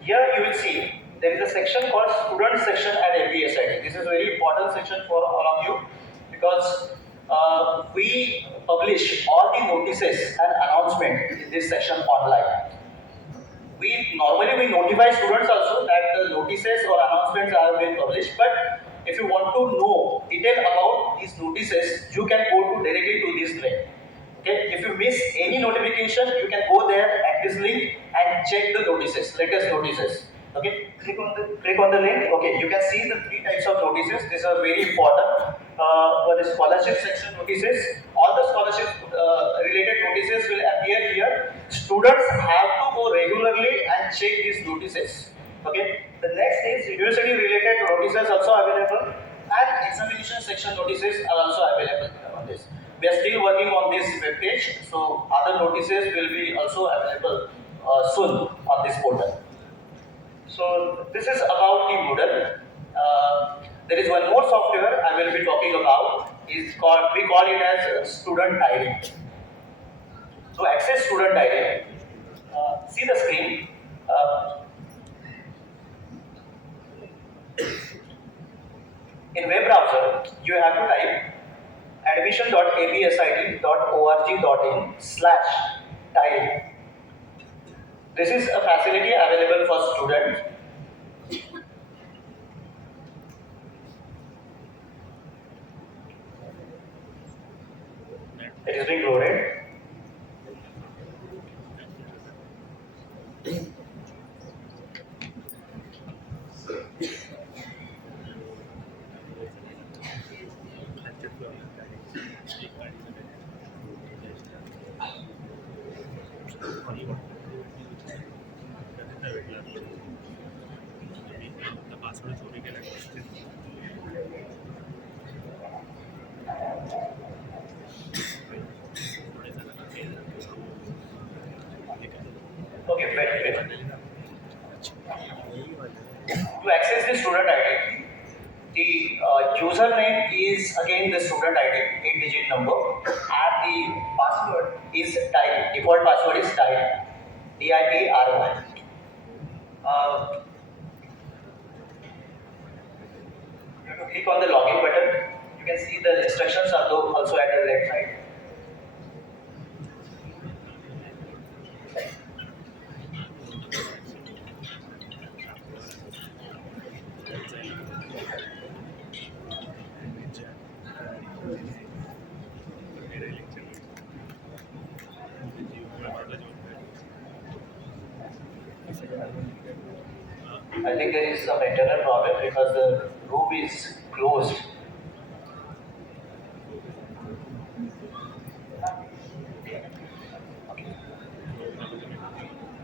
Here you will see there is a section called student section at APSIT. This is a very important section for all of you because we publish all the notices and announcement in this section online. We normally notify students also that the notices or announcements are being published, but if you want to know detail about these notices, you can go to directly to this link. Okay, if you miss any notification, you can go there at this link and check the notices, latest notices. Okay, click on the link. Okay, you can see the three types of notices. These are very important. For the scholarship section notices, all the scholarship related notices will appear here. Students have to go regularly and check these notices. Okay. The next is university related notices also available, and examination section notices are also available on this. We are still working on this web page, so other notices will be also available soon on this portal. So this is about the Moodle. There is one more software I will be talking about. We call it as student diary. To access student diary, see the screen. In web browser, you have to type admission.apsit.org.in/diary. This is a facility available for students. It is being loaded. Okay, wait. To access the student ID, the username is again the student ID, 8-digit number, and the password is diary. Default password is diary, DIARY. You have to click on the login button. You can see the instructions are also at the left side. I think there is some internal problem because the room is closed.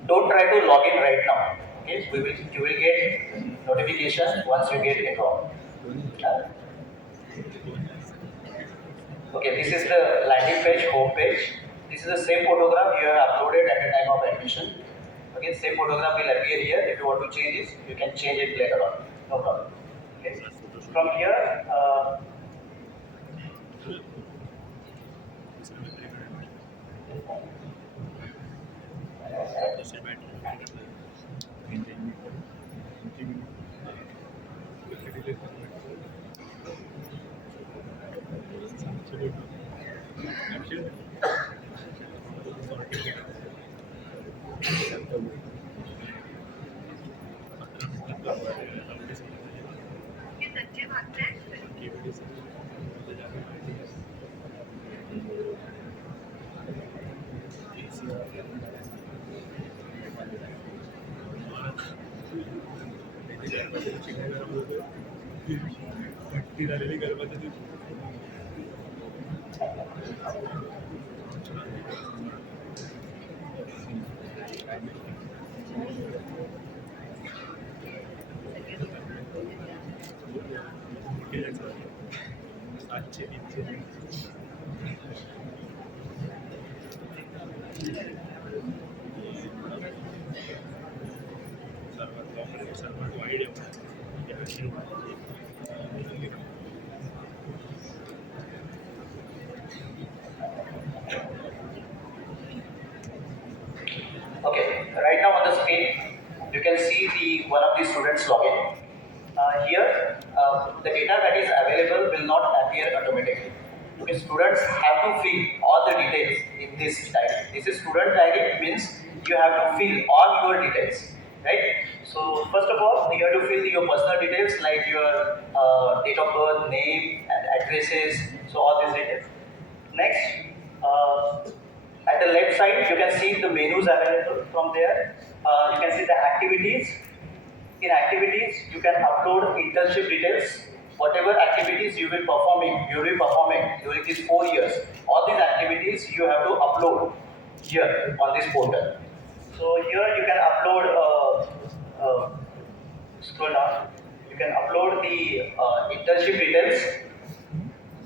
Don't try to log in right now. Okay, you will get notification once you get enrolled. Okay, this is the landing page, home page. This is the same photograph you have uploaded at the time of admission. Okay, same photograph will appear here. If you want to change it, you can change it later on. No problem. Okay. From here, okay, right now on the screen, you can see the one of the students login. Here, the data that is available will not appear automatically. Okay, students have to fill all the details in this diary. This is student diary, means you have to fill all your details, right? So first of all, you have to fill your personal details like your date of birth, name, and addresses. So all these details. Next, at the left side, you can see the menus available from there. You can see the activities. In activities, you can upload internship details. Whatever activities you will be performing during these 4 years. All these activities you have to upload here on this portal. So here you can upload. Scroll down. You can upload the internship details.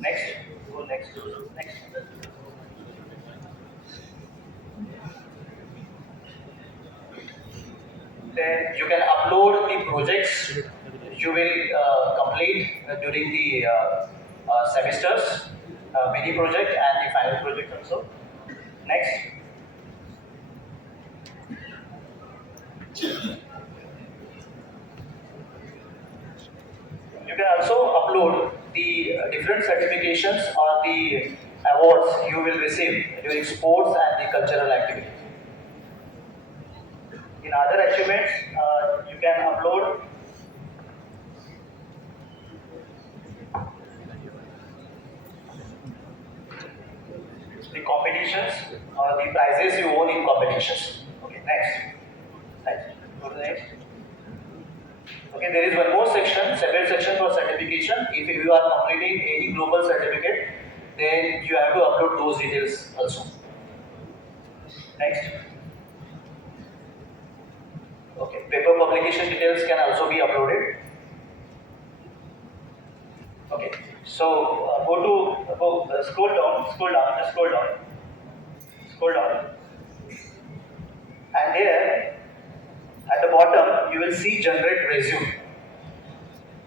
Next, go next, next. Then you can upload the projects you will complete during the semesters, mini project and the final project also. Next. You can also upload the different certifications or the awards you will receive during sports and the cultural activities. In other achievements, you can upload the competitions or the prizes you won in competitions. Okay, next. Next. Go to the next. Okay, there is one more section, separate section for certification. If you are completing any global certificate, then you have to upload those details also. Next. Okay, paper publication details can also be uploaded. Okay, so scroll down, and there at the bottom you will see generate resume.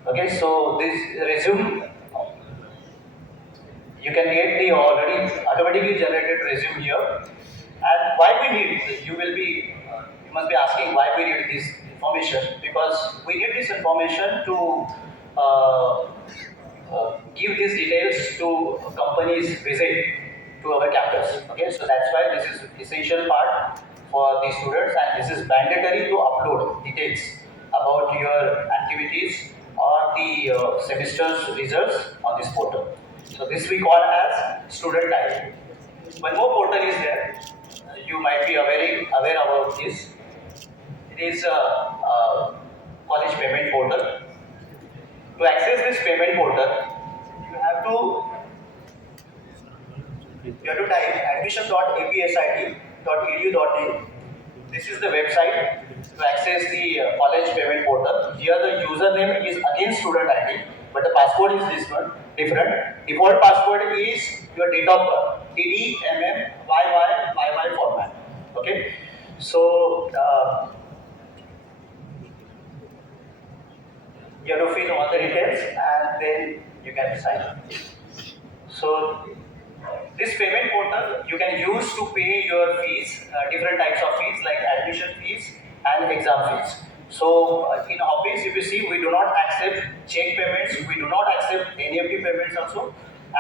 Okay, so this resume you can get the already automatically generated resume here. And why we need? You must be asking why we need this information, because we need this information to give these details to companies visit to our campus. Okay, so that's why this is essential part for the students, and this is mandatory to upload details about your activities or the semester's results on this portal. So this we call as student diary. One more portal is there. You might be aware about this. It is a college payment portal. To access this payment portal, you have to type admission.apsit.edu.in. This is the website to access the college payment portal. Here the username is again student ID, but the password is this one, different. Default password is your date of birth, DD, MM, YY format. Okay, so You have to fill all the details and then you can decide. So this payment portal you can use to pay your fees, different types of fees like admission fees and exam fees. So in office, if you see, we do not accept check payments, we do not accept NEFT payments also,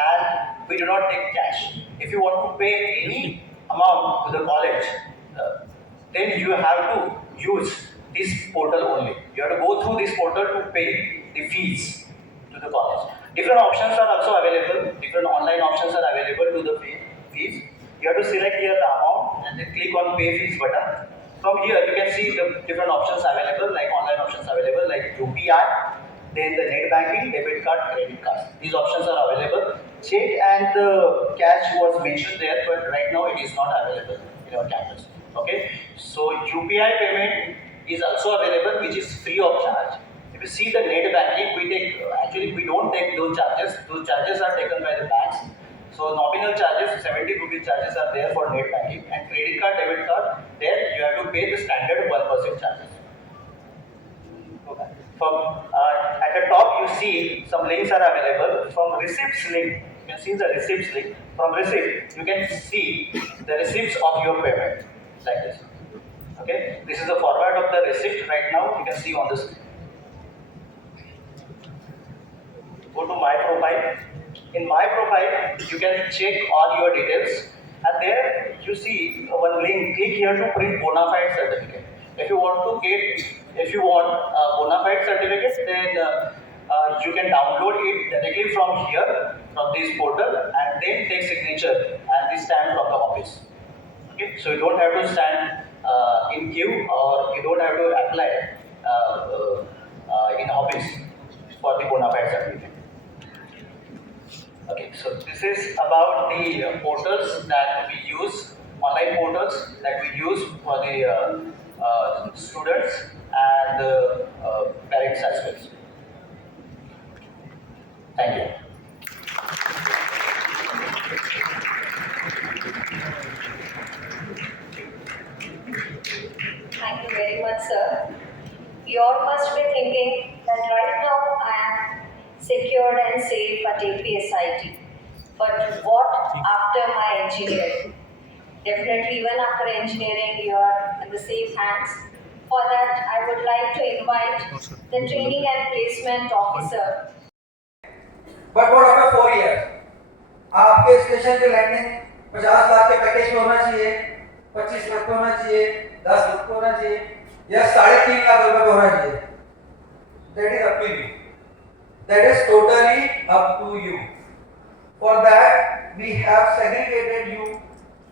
and we do not take cash. If you want to pay any amount to the college, then you have to use this portal only. You have to go through this portal to pay the fees to the college. Different options are also available. Different online options are available to the fees. You have to select here the amount and then click on pay fees button. From here you can see the different options available, like online options available like UPI, then the net banking, debit card, credit card. These options are available. Check and cash was mentioned there, but right now it is not available in our campus. Okay, so UPI payment is also available, which is free of charge. If you see the net banking, we don't take those charges. Those charges are taken by the banks. So nominal charges, 70 rupee charges are there for net banking, and credit card, debit card, there you have to pay the standard 1% charges. Okay. From at the top you see some links are available. From receipts link, you can see the receipts link. From receipt, you can see the receipts of your payment like this. Okay, this is the format of the receipt right now. You can see on the screen. Go to my profile. In my profile, you can check all your details, and there you see one link. Click here to print bona fide certificate. If you want a bona fide certificate, then you can download it directly from here, from this portal, and then take signature and the stamp from the office. Okay, so you don't have to stand in queue, or you don't have to apply in office for the bona fide certificate. Okay, so this is about the portals that we use, online portals that we use for the students and the parents as well. Thank you. Thank you very much, sir. You all must be thinking that right now I am secured and safe at APSIT. But what after my engineering? Definitely, even after engineering, you are in the safe hands. For that, I would like to invite the training and placement officer. But what after 4 years? आपके station की landing 50 lakh के package में होना चाहिए, 25 लाख पे होना चाहिए, 10 लाख पे होना चाहिए, या 3.5 लाख रुपए पे होना चाहिए. That is up to you. That is totally up to you. For that, we have segregated you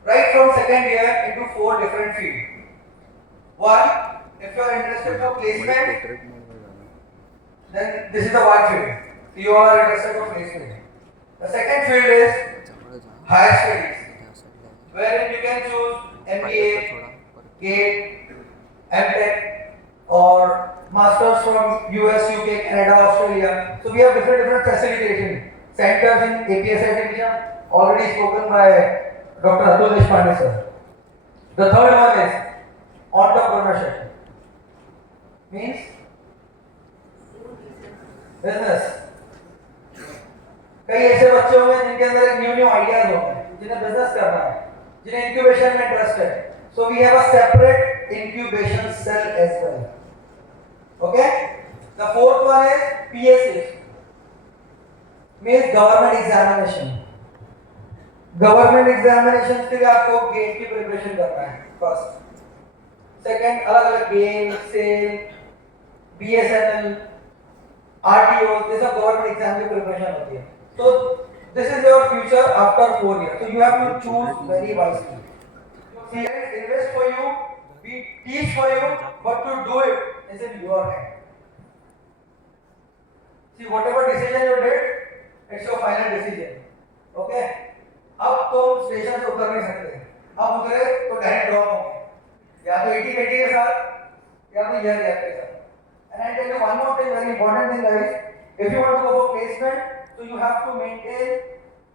right from second year into 4 different fields. One, if you are interested for placement, then this is the one field. You all are interested for placement. The second field is higher studies, wherein you can choose MBA, GATE, MTech, or masters from US, UK, Canada, Australia. So we have different facilitation centers in APSIT India, already spoken by Dr. Atul Deshpande sir. The third one is entrepreneurship, means business. कई ऐसे बच्चे होंगे जिनके अंदर एक new ideas होते हैं, जिन्हें बिजनेस करना है, जिन्हें इंक्यूबेशन में इंटरेस्ट है. So we have a separate incubation cell as well. Okay? The fourth one is PSC, means government examination. Government examination के लिए आपको गेट की प्रिपरेशन करना है फर्स्ट. सेकंड, अलग अलग गेम, सेल, बीएसएनएल, आरटीओ, ये सब गवर्नमेंट एग्जाम की प्रिपरेशन होती है. So this is your future after 4 years. So you have to choose very wisely. Parents invest for you, we teach for you, but to do it is in your hand. See, whatever decision you did, it's your final decision. Okay? अब तो station से उतर नहीं सकते. अब उतरे तो direct drop होंगे, या तो 80-80 के साथ या तो ईयर गैप के साथ. And I tell you one more thing, very important thing, guys. If you want to go for placement, so you have to maintain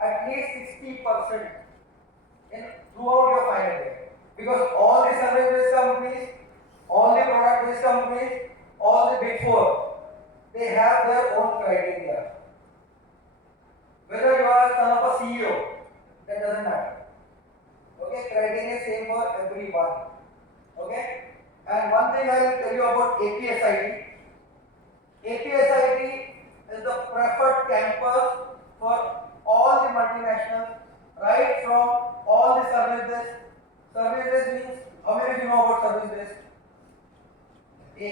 at least 60% in throughout your final year, because all the service-based companies, all the product-based companies, all the big four, they have their own criteria. Whether you are son of a CEO, that doesn't matter. Okay, criteria is same for everyone. Okay, and one thing I will tell you about APSIT. APSIT is the preferred campus for all the multinationals, right from all the service desk. Service desk means, how many of you know about service desk? 1,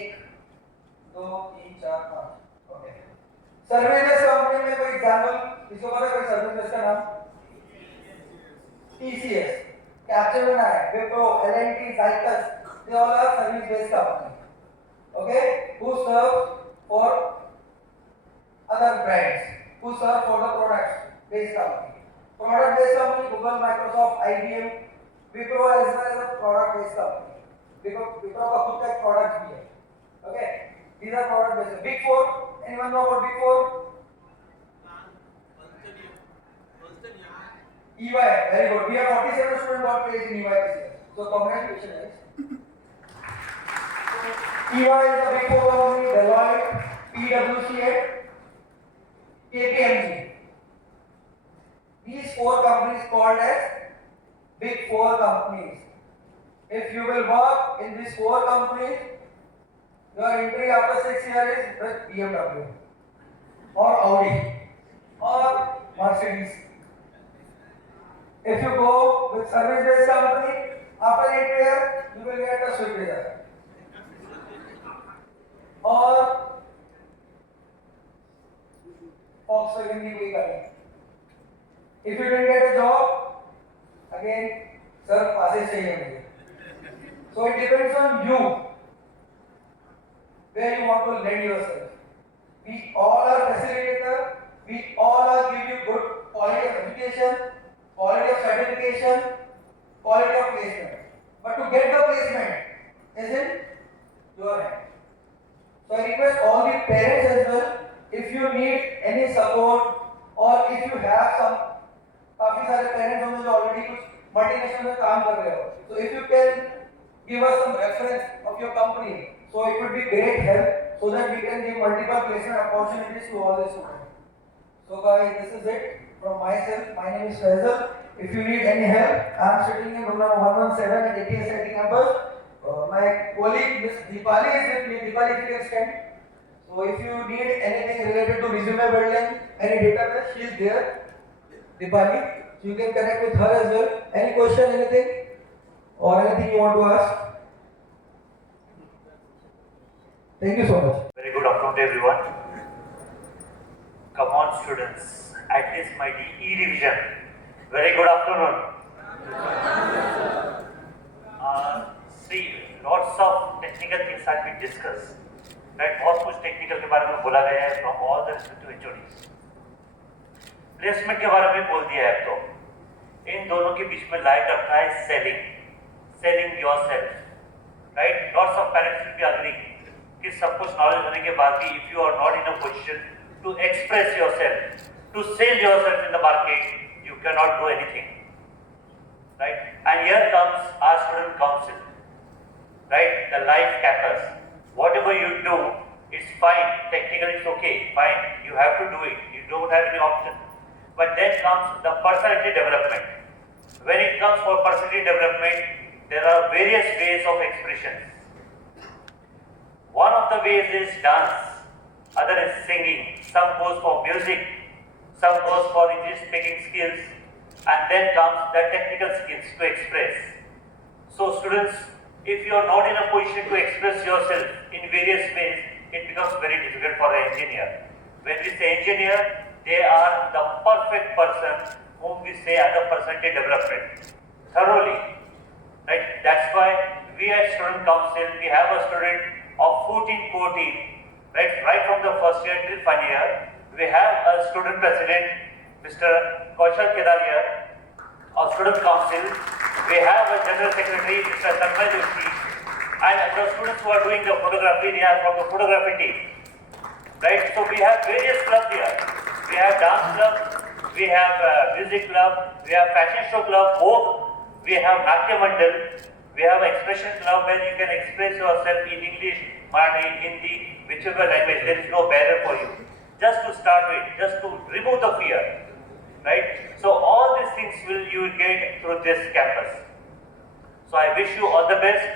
2, 3, 4, 5. Okay. Service desk company में कोई example किसको पता है कोई service desk का नाम? TCS, Capgemini, Wipro, L&T, Zycus, they all are service based company. Okay, who serve for other brands, who serve for the products based company. Product based company, Google, Microsoft, IBM, Wipro as well as a product based company. Wipro का खुद का एक product भी है. Okay, these are product based. Big Four, anyone know about Big Four? EY, very good. We have 47 students got placed in EY this year. So congratulations. EY is a Big Four company, Deloitte, PwC, and KPMG. These 4 companies called as Big Four companies. If you will work in these 4 companies, your entry after 6 years is with BMW or Audi or Mercedes. If you go with service-based company, after 8 years, you will get a Swift Desire or Volkswagen की कोई गाड़ी. If you didn't get a job, again, sir, passes चाहिए मुझे. So it depends on you where you want to lend yourself. We all are facilitator. We all are give you good quality of education, quality of certification, quality of placement. But to get the placement is in your hand. So I request all the parents as well, if you need any support or if you have some, काफी सारे parents होंगे जो already कुछ multinational में काम कर रहे हो. So if you can give us some reference of your company, so it would be great help so that we can give multiple placement opportunities to all the students. So guys, this is it from myself. My name is Faisal. If you need any help, I am sitting in room number 117 at APSIT campus. My colleague Miss Deepali is with me. Deepali, if you can stand. So if you need anything related to resume building, any database, she is there. Deepali, so you can connect with her as well. Any question, anything, or anything you want to ask? Thank you so much. Very good afternoon to everyone. Come on students, at least my DE division. Very good afternoon. See, lots of technical things have been discussed. Right, बहुत कुछ technical के बारे में बोला गया है from all the respective HODs. Placement के बारे में बोल दिया है अब तो. इन दोनों के बीच में लाइक रखा है selling yourself. Right, lots of parents will be agreeing कि सब कुछ नॉलेज होने के बाद भी if you are not in a position to express yourself, to sell yourself in the market, you cannot do anything. Right, and here comes our student council. Right, the life campus. Whatever you do, it's fine. Technically, it's okay. Fine. You have to do it. You don't have any option. But then comes the personality development. When it comes for personality development, there are various ways of expressions. One of the ways is dance. Other is singing. Some goes for music. Some goes for English speaking skills. And then comes the technical skills to express. So students, if you are not in a position to express yourself in various ways, it becomes very difficult for an engineer. When we say engineer, they are the perfect person whom we say as a personality development. Thoroughly. Right? That's why we at Student Council, we have a student of 14, right from the first year till final year. We have a student president, Mr. Kaushal Kedaria, of Student Council. We have a General Secretary, Mr. Tanmay Joshi, and the students who are doing the photography, they are from the photography team. Right? So we have various clubs here. We have dance club, we have music club, we have fashion show club, Vogue, we have Natya Mandal, we We have an expression club where you can express yourself in English, Marathi, Hindi, whichever language. There is no barrier for you. Just to start with, just to remove the fear, right? So all these things you will get through this campus. So I wish you all the best.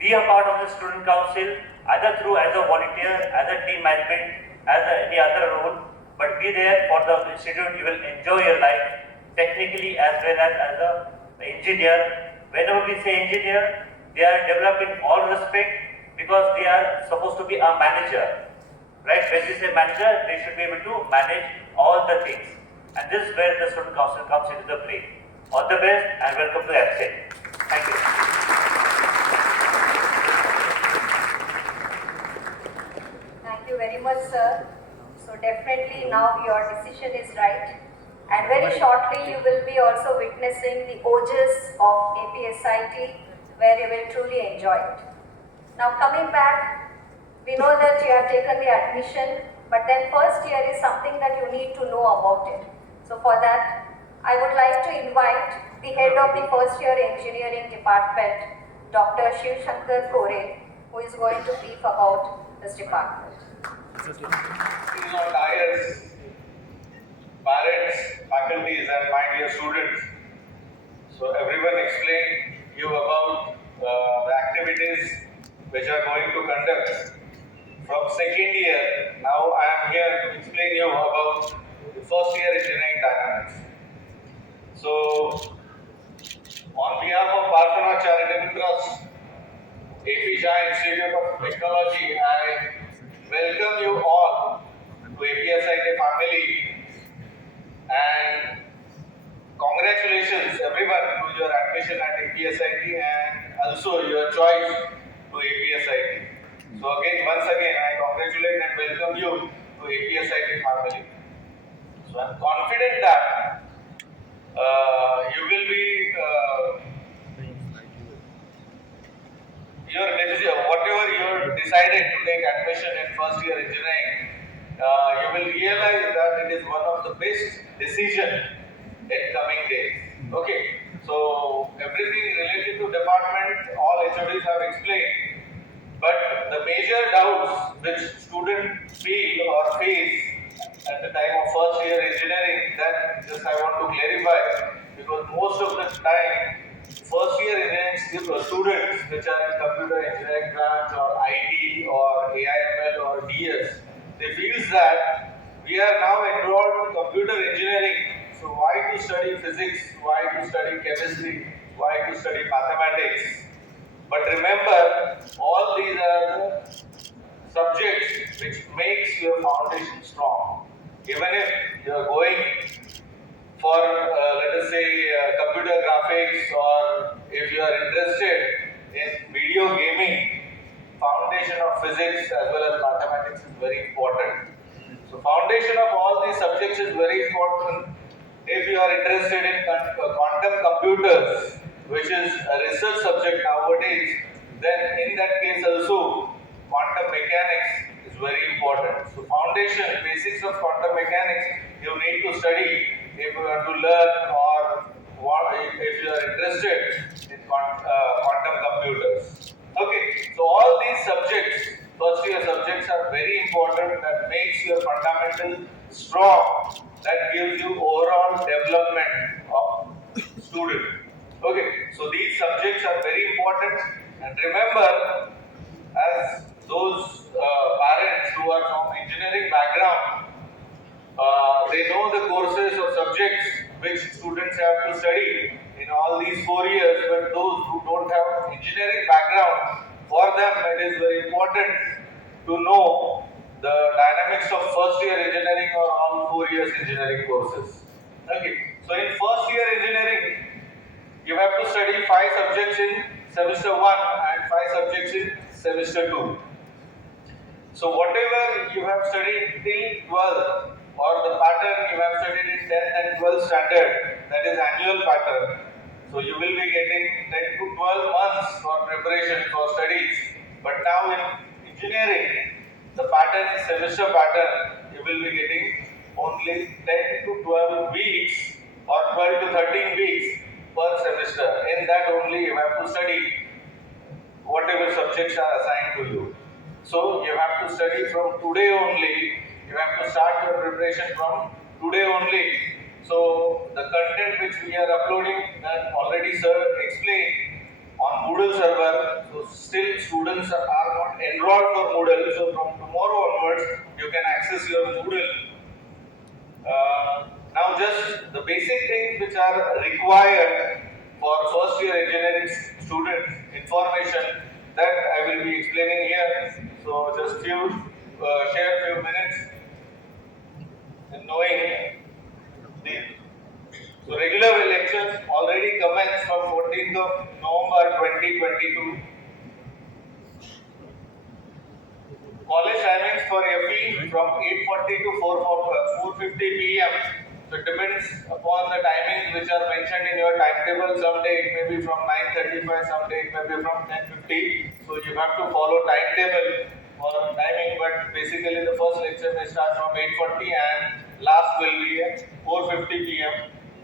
Be a part of the student council, either through as a volunteer, as a team management, as any other role, but be there for the institute. You will enjoy your life technically as well as an engineer. Whenever we say engineer, they are developed in all respect because they are supposed to be a manager, right? When we say manager, they should be able to manage all the things, and this is where the student council comes into the play. All the best and welcome to APSIT. Thank you. Thank you very much, sir. So definitely now your decision is right. And very shortly you will be also witnessing the ojas of APSIT where you will truly enjoy it. Now coming back, we know that you have taken the admission, but then first year is something that you need to know about it. So for that, I would like to invite the head of the first year engineering department, Dr. Shiv Shankar Kore, who is going to brief about this department. Tires, parents, faculties, and my dear students. So everyone explained you about the activities which are going to conduct from second year. Now I am here to explain you about the first year engineering dynamics. So on behalf of Parthana Charitable Trust, AP Shah Institute of Technology, I welcome you all to APSIT family and congratulations everyone to your admission at APSIT and also your choice to APSIT. So once again, I congratulate and welcome you to APSIT family. So I am confident that you will be your decision, whatever you decided to take admission in first year engineering, you will realize that it is one of the best decisions in coming days. Okay, so everything related to department, all HODs have explained, but the major doubts which students feel or face at the time of first year engineering, that just I want to clarify, because most of the time first year engineering students which are in computer engineering branch or IT or AIML or DS, they feel that we are now enrolled in computer engineering, so why to study physics, why to study chemistry, why to study mathematics? But remember, all these are the subjects which makes your foundation strong. Even if you are going for let us say computer graphics, or if you are interested in video gaming, foundation of physics as well as mathematics is very important. So foundation of all these subjects is very important. If you are interested in quantum computers, which is a research subject nowadays, then in that case also quantum mechanics is very important. So foundation, basics of quantum mechanics you need to study if you want to learn, or if you are interested in quantum computers. Okay, so all these subjects, first year subjects, are very important. That makes your fundamental strong. That gives you overall development of student. Okay, so these subjects are very important. And remember, as those parents who are from engineering background, they know the courses or subjects which students have to study in all these 4 years, but those who don't have engineering background, for them it is very important to know the dynamics of first year engineering or all 4 years engineering courses. Okay, so in first year engineering, you have to study 5 subjects in semester 1 and 5 subjects in semester 2. So whatever you have studied till 12th, or the pattern you have studied in 10th and 12th standard, that is annual pattern. So you will be getting 10 to 12 months for preparation for studies. But now in engineering, the pattern is semester pattern. You will be getting only 10 to 12 weeks or 12 to 13 weeks per semester. In that only you have to study whatever subjects are assigned to you. So you have to study from today only. You have to start your preparation from today only. So the content which we are uploading, that already sir explained on Moodle server. So still students are not enrolled for Moodle. So from tomorrow onwards, you can access your Moodle. Now just the basic things which are required for first year engineering students, information that I will be explaining here. So just share few minutes in knowing these. So regular lectures already commenced from 14th of November 2022. College timings for FE from 8:40 to 4:50 p.m. So it depends upon the timings which are mentioned in your timetable. Someday it may be from 9:35, someday it may be from 10:50. So you have to follow timetable for timing. But basically the first lecture may start from 8:40 and last will be at 4:50 p.m.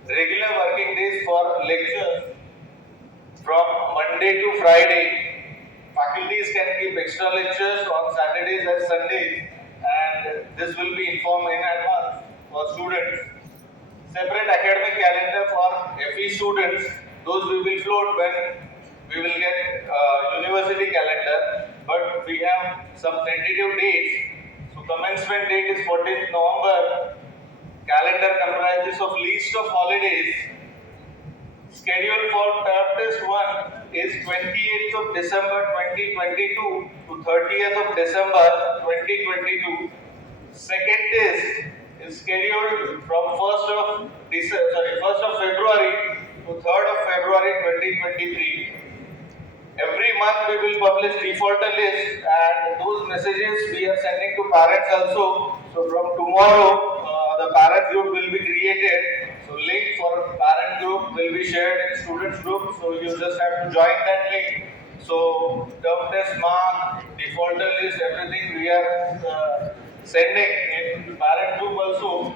Regular working days for lectures from Monday to Friday. Faculties can keep extra lectures on Saturdays and Sundays, and this will be informed in advance for students. Separate academic calendar for FE students, those we will float when we will get university calendar, but we have some tentative dates. So commencement date is 14th November. Calendar comprises of list of holidays. Schedule for term test 1 is 28th of December 2022 to 30th of December 2022. Second test is scheduled from 1st of February to 3rd of February 2023. Every month we will publish defaulter list, and those messages we are sending to parents also. So from tomorrow the parent group will be created. So link for parent group will be shared in students group. So you just have to join that link. So term test mark, defaulter list, everything we are sending in parent group also.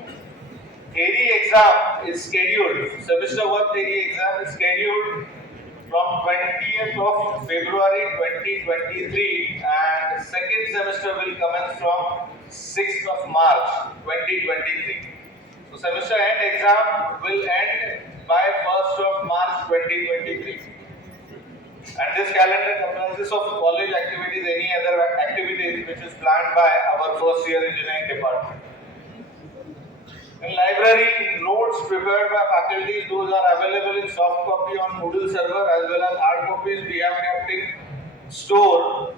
Theory exam is scheduled. Semester 1 theory exam is scheduled from 20th of February 2023, and second semester will commence from 6th of March 2023. So semester end exam will end by 1st of March 2023. And this calendar comprises of college activities, any other activities which is planned by our first year engineering department. In library, notes prepared by faculties, those are available in soft copy on Moodle server, as well as hard copies we have kept in store,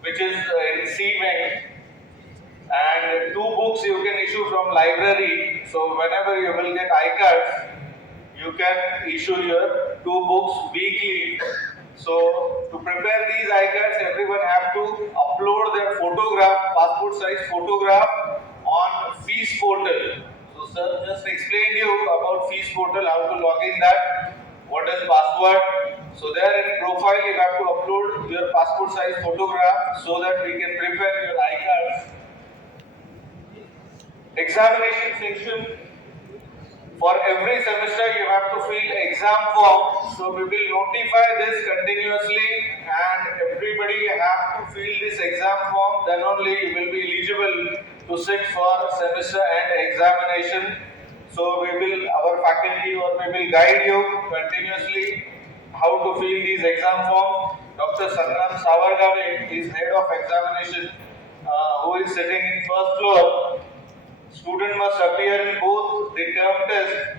which is in C-Wing. And 2 books you can issue from library. So whenever you will get iCards, you can issue your 2 books weekly. So to prepare these iCards, everyone have to upload their photograph, passport size photograph on fees portal. So sir just explained you about fees portal, how to log in that, what is password. So there in profile you have to upload your passport size photograph so that we can prepare your iCards. Examination section. For every semester you have to fill exam form. So we will notify this continuously, and everybody have to fill this exam form. Then only you will be eligible to sit for semester end examination. So our faculty we will guide you continuously how to fill these exam forms. Dr. Sangram Savargave is head of examination, who is sitting in first floor. Student must appear in both the term test.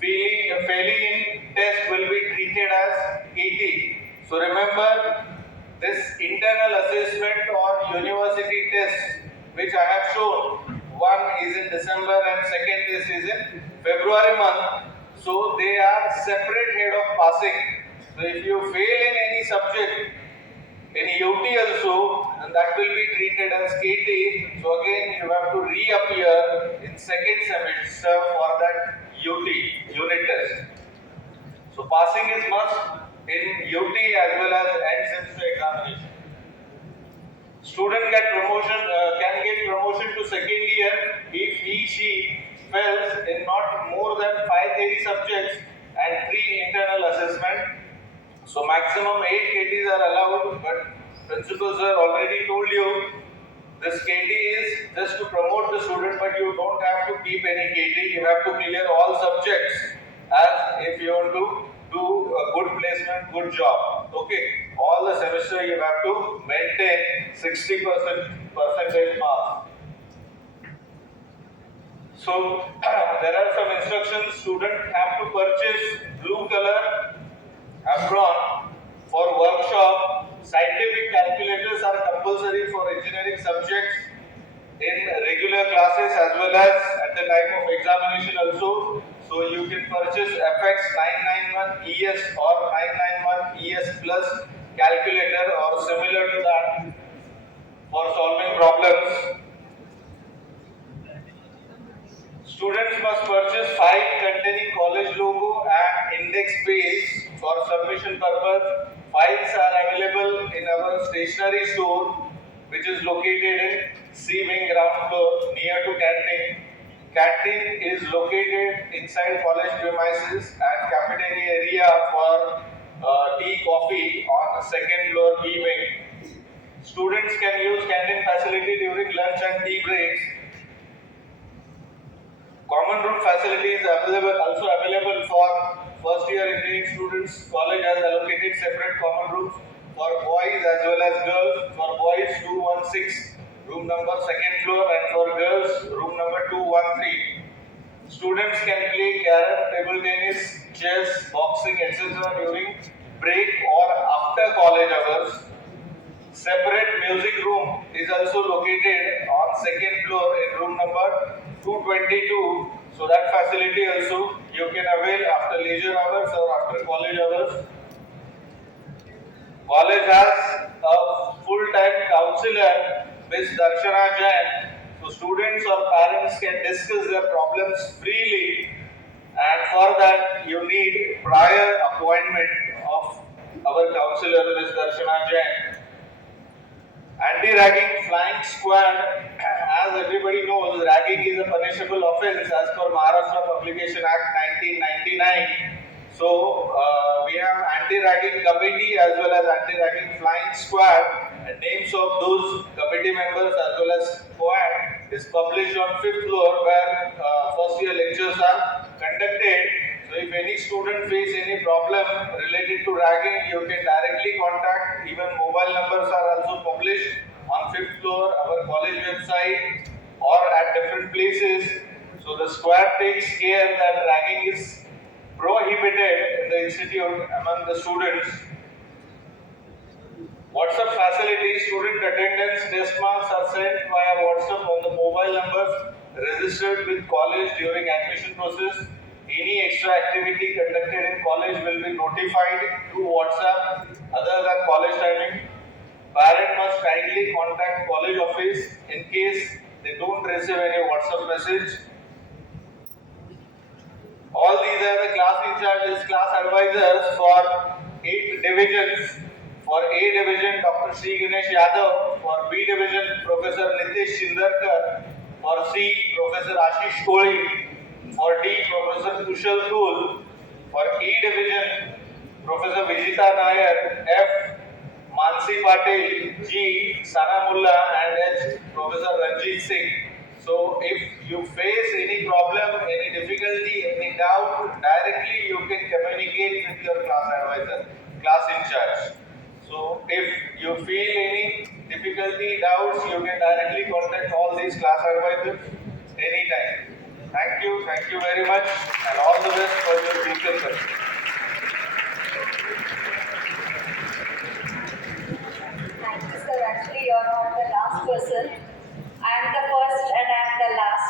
Failing in test will be treated as KT. So remember, this internal assessment or university test which I have shown, one is in December and second test is in February month. So they are separate head of passing. So if you fail in any subject, in UT also, and that will be treated as KT. So again you have to reappear in second semester for that UT unit test. So passing is must in UT as well as end semester examination. Student can get promotion to second year if he/she fails in not more than 5 theory subjects and 3 internal assessment. So maximum 8 KTs are allowed, but principal sir already told you this KT is just to promote the student, but you don't have to keep any KT. You have to clear all subjects as if you want to do a good placement, good job. Okay, all the semester you have to maintain 60% percentage marks. So there are some instructions. Students have to purchase blue color apron for workshop. Scientific calculators are compulsory for engineering subjects in regular classes as well as at the time of examination also. So you can purchase FX 991 ES or 991 ES plus calculator or similar to that for solving problems. Students must purchase file containing college logo and index page for submission purpose. Files are available in our stationery store, which is located in C wing ground floor near to canteen. Canteen is located inside college premises and cafeteria area for tea, coffee on second floor B wing. Students can use canteen facility during lunch and tea breaks. Common room facilities also available for first year engineering students. College has allocated separate common rooms for boys as well as girls. For boys 216 room number second floor and for girls room number 213. Students can play carrom, table tennis, chess, boxing, etc. during break or after college hours. Separate music room is also located on second floor in room number 222. So that facility also you can avail after leisure hours or after college hours. College has a full-time counselor, Ms. Darshana Jain. So students or parents can discuss their problems freely, and for that you need prior appointment of our counselor, Ms. Darshana Jain. Anti-ragging flying squad, as everybody knows, ragging is a punishable offence as per Maharashtra Publication Act 1999. So we have anti-ragging committee as well as anti-ragging flying squad. And names of those committee members as well as squad is published on 5th floor where first year lectures are conducted. So if any student face any problem related to ragging, you can directly contact. Even mobile numbers are also published on 5th floor, our college website or at different places. So the squad takes care that ragging is prohibited in the institute among the students. WhatsApp facilities, student attendance test marks are sent via WhatsApp on the mobile numbers registered with college during admission process. Any extra activity conducted in college will be notified through WhatsApp other than college timing. Parent must kindly contact college office in case they don't receive any WhatsApp message. All these are the class in charges, class advisors for 8 divisions. For A division, Dr. Sri Ganesh Yadav. For B division, Professor Nitish Shindarkar. For C, Professor Ashish Kohli. For D, Professor Kushal Dhul. For E division, Professor Vijita Nair. F, Mansi Patel. G, Sana Mulla. And H, Professor Ranjit Singh. So if you face any problem, any difficulty, any doubt, directly you can communicate with your class advisor, class in charge. So if you feel any difficulty, doubts, you can directly contact all these class advisors anytime. Thank you very much, and all the best for your future success. Thank you, sir. Actually, you're not the last person. I am the first and I am the last.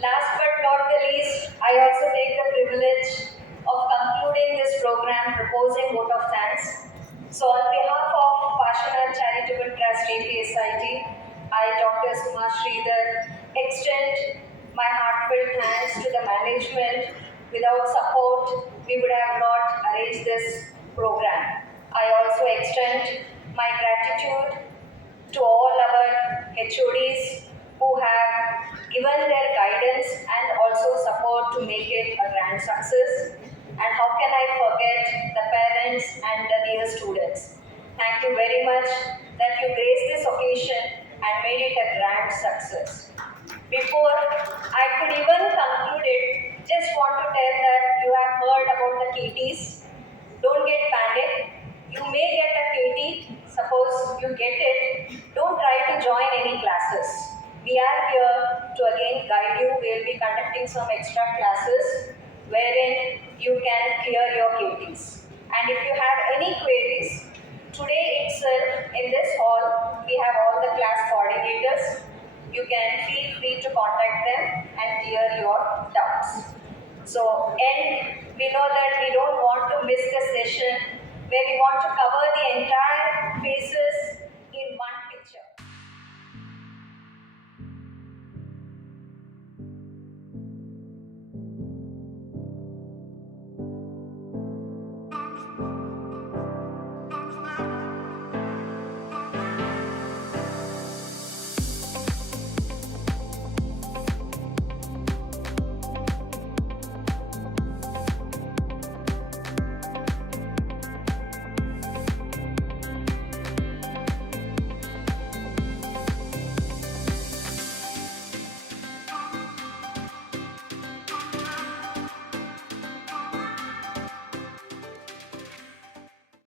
Last but not the least, I also take the privilege of concluding this program proposing vote of thanks. So on behalf of Passionate Charitable Trust APSIT, I, Dr. Suma Sridhar, extend my heartfelt thanks to the management. Without support, we would have not arranged this program. I also extend my gratitude to all our HODs who have given their guidance and also support to make it a grand success. And how can I forget the parents and the dear students? Thank you very much that you graced this occasion and made it a grand success. Before I could even conclude it, just want to tell that you have heard about the KTs. Don't get panicked. You may get a KT. Suppose you get it, don't try to join any classes. We are here to again guide you. We will be conducting some extra classes wherein you can clear your KTs. And if you have any queries, today itself in this hall, we have all the class coordinators. You can feel free to contact them and clear your doubts. So, and we know that we don't want to miss the session where we want to cover the entire phases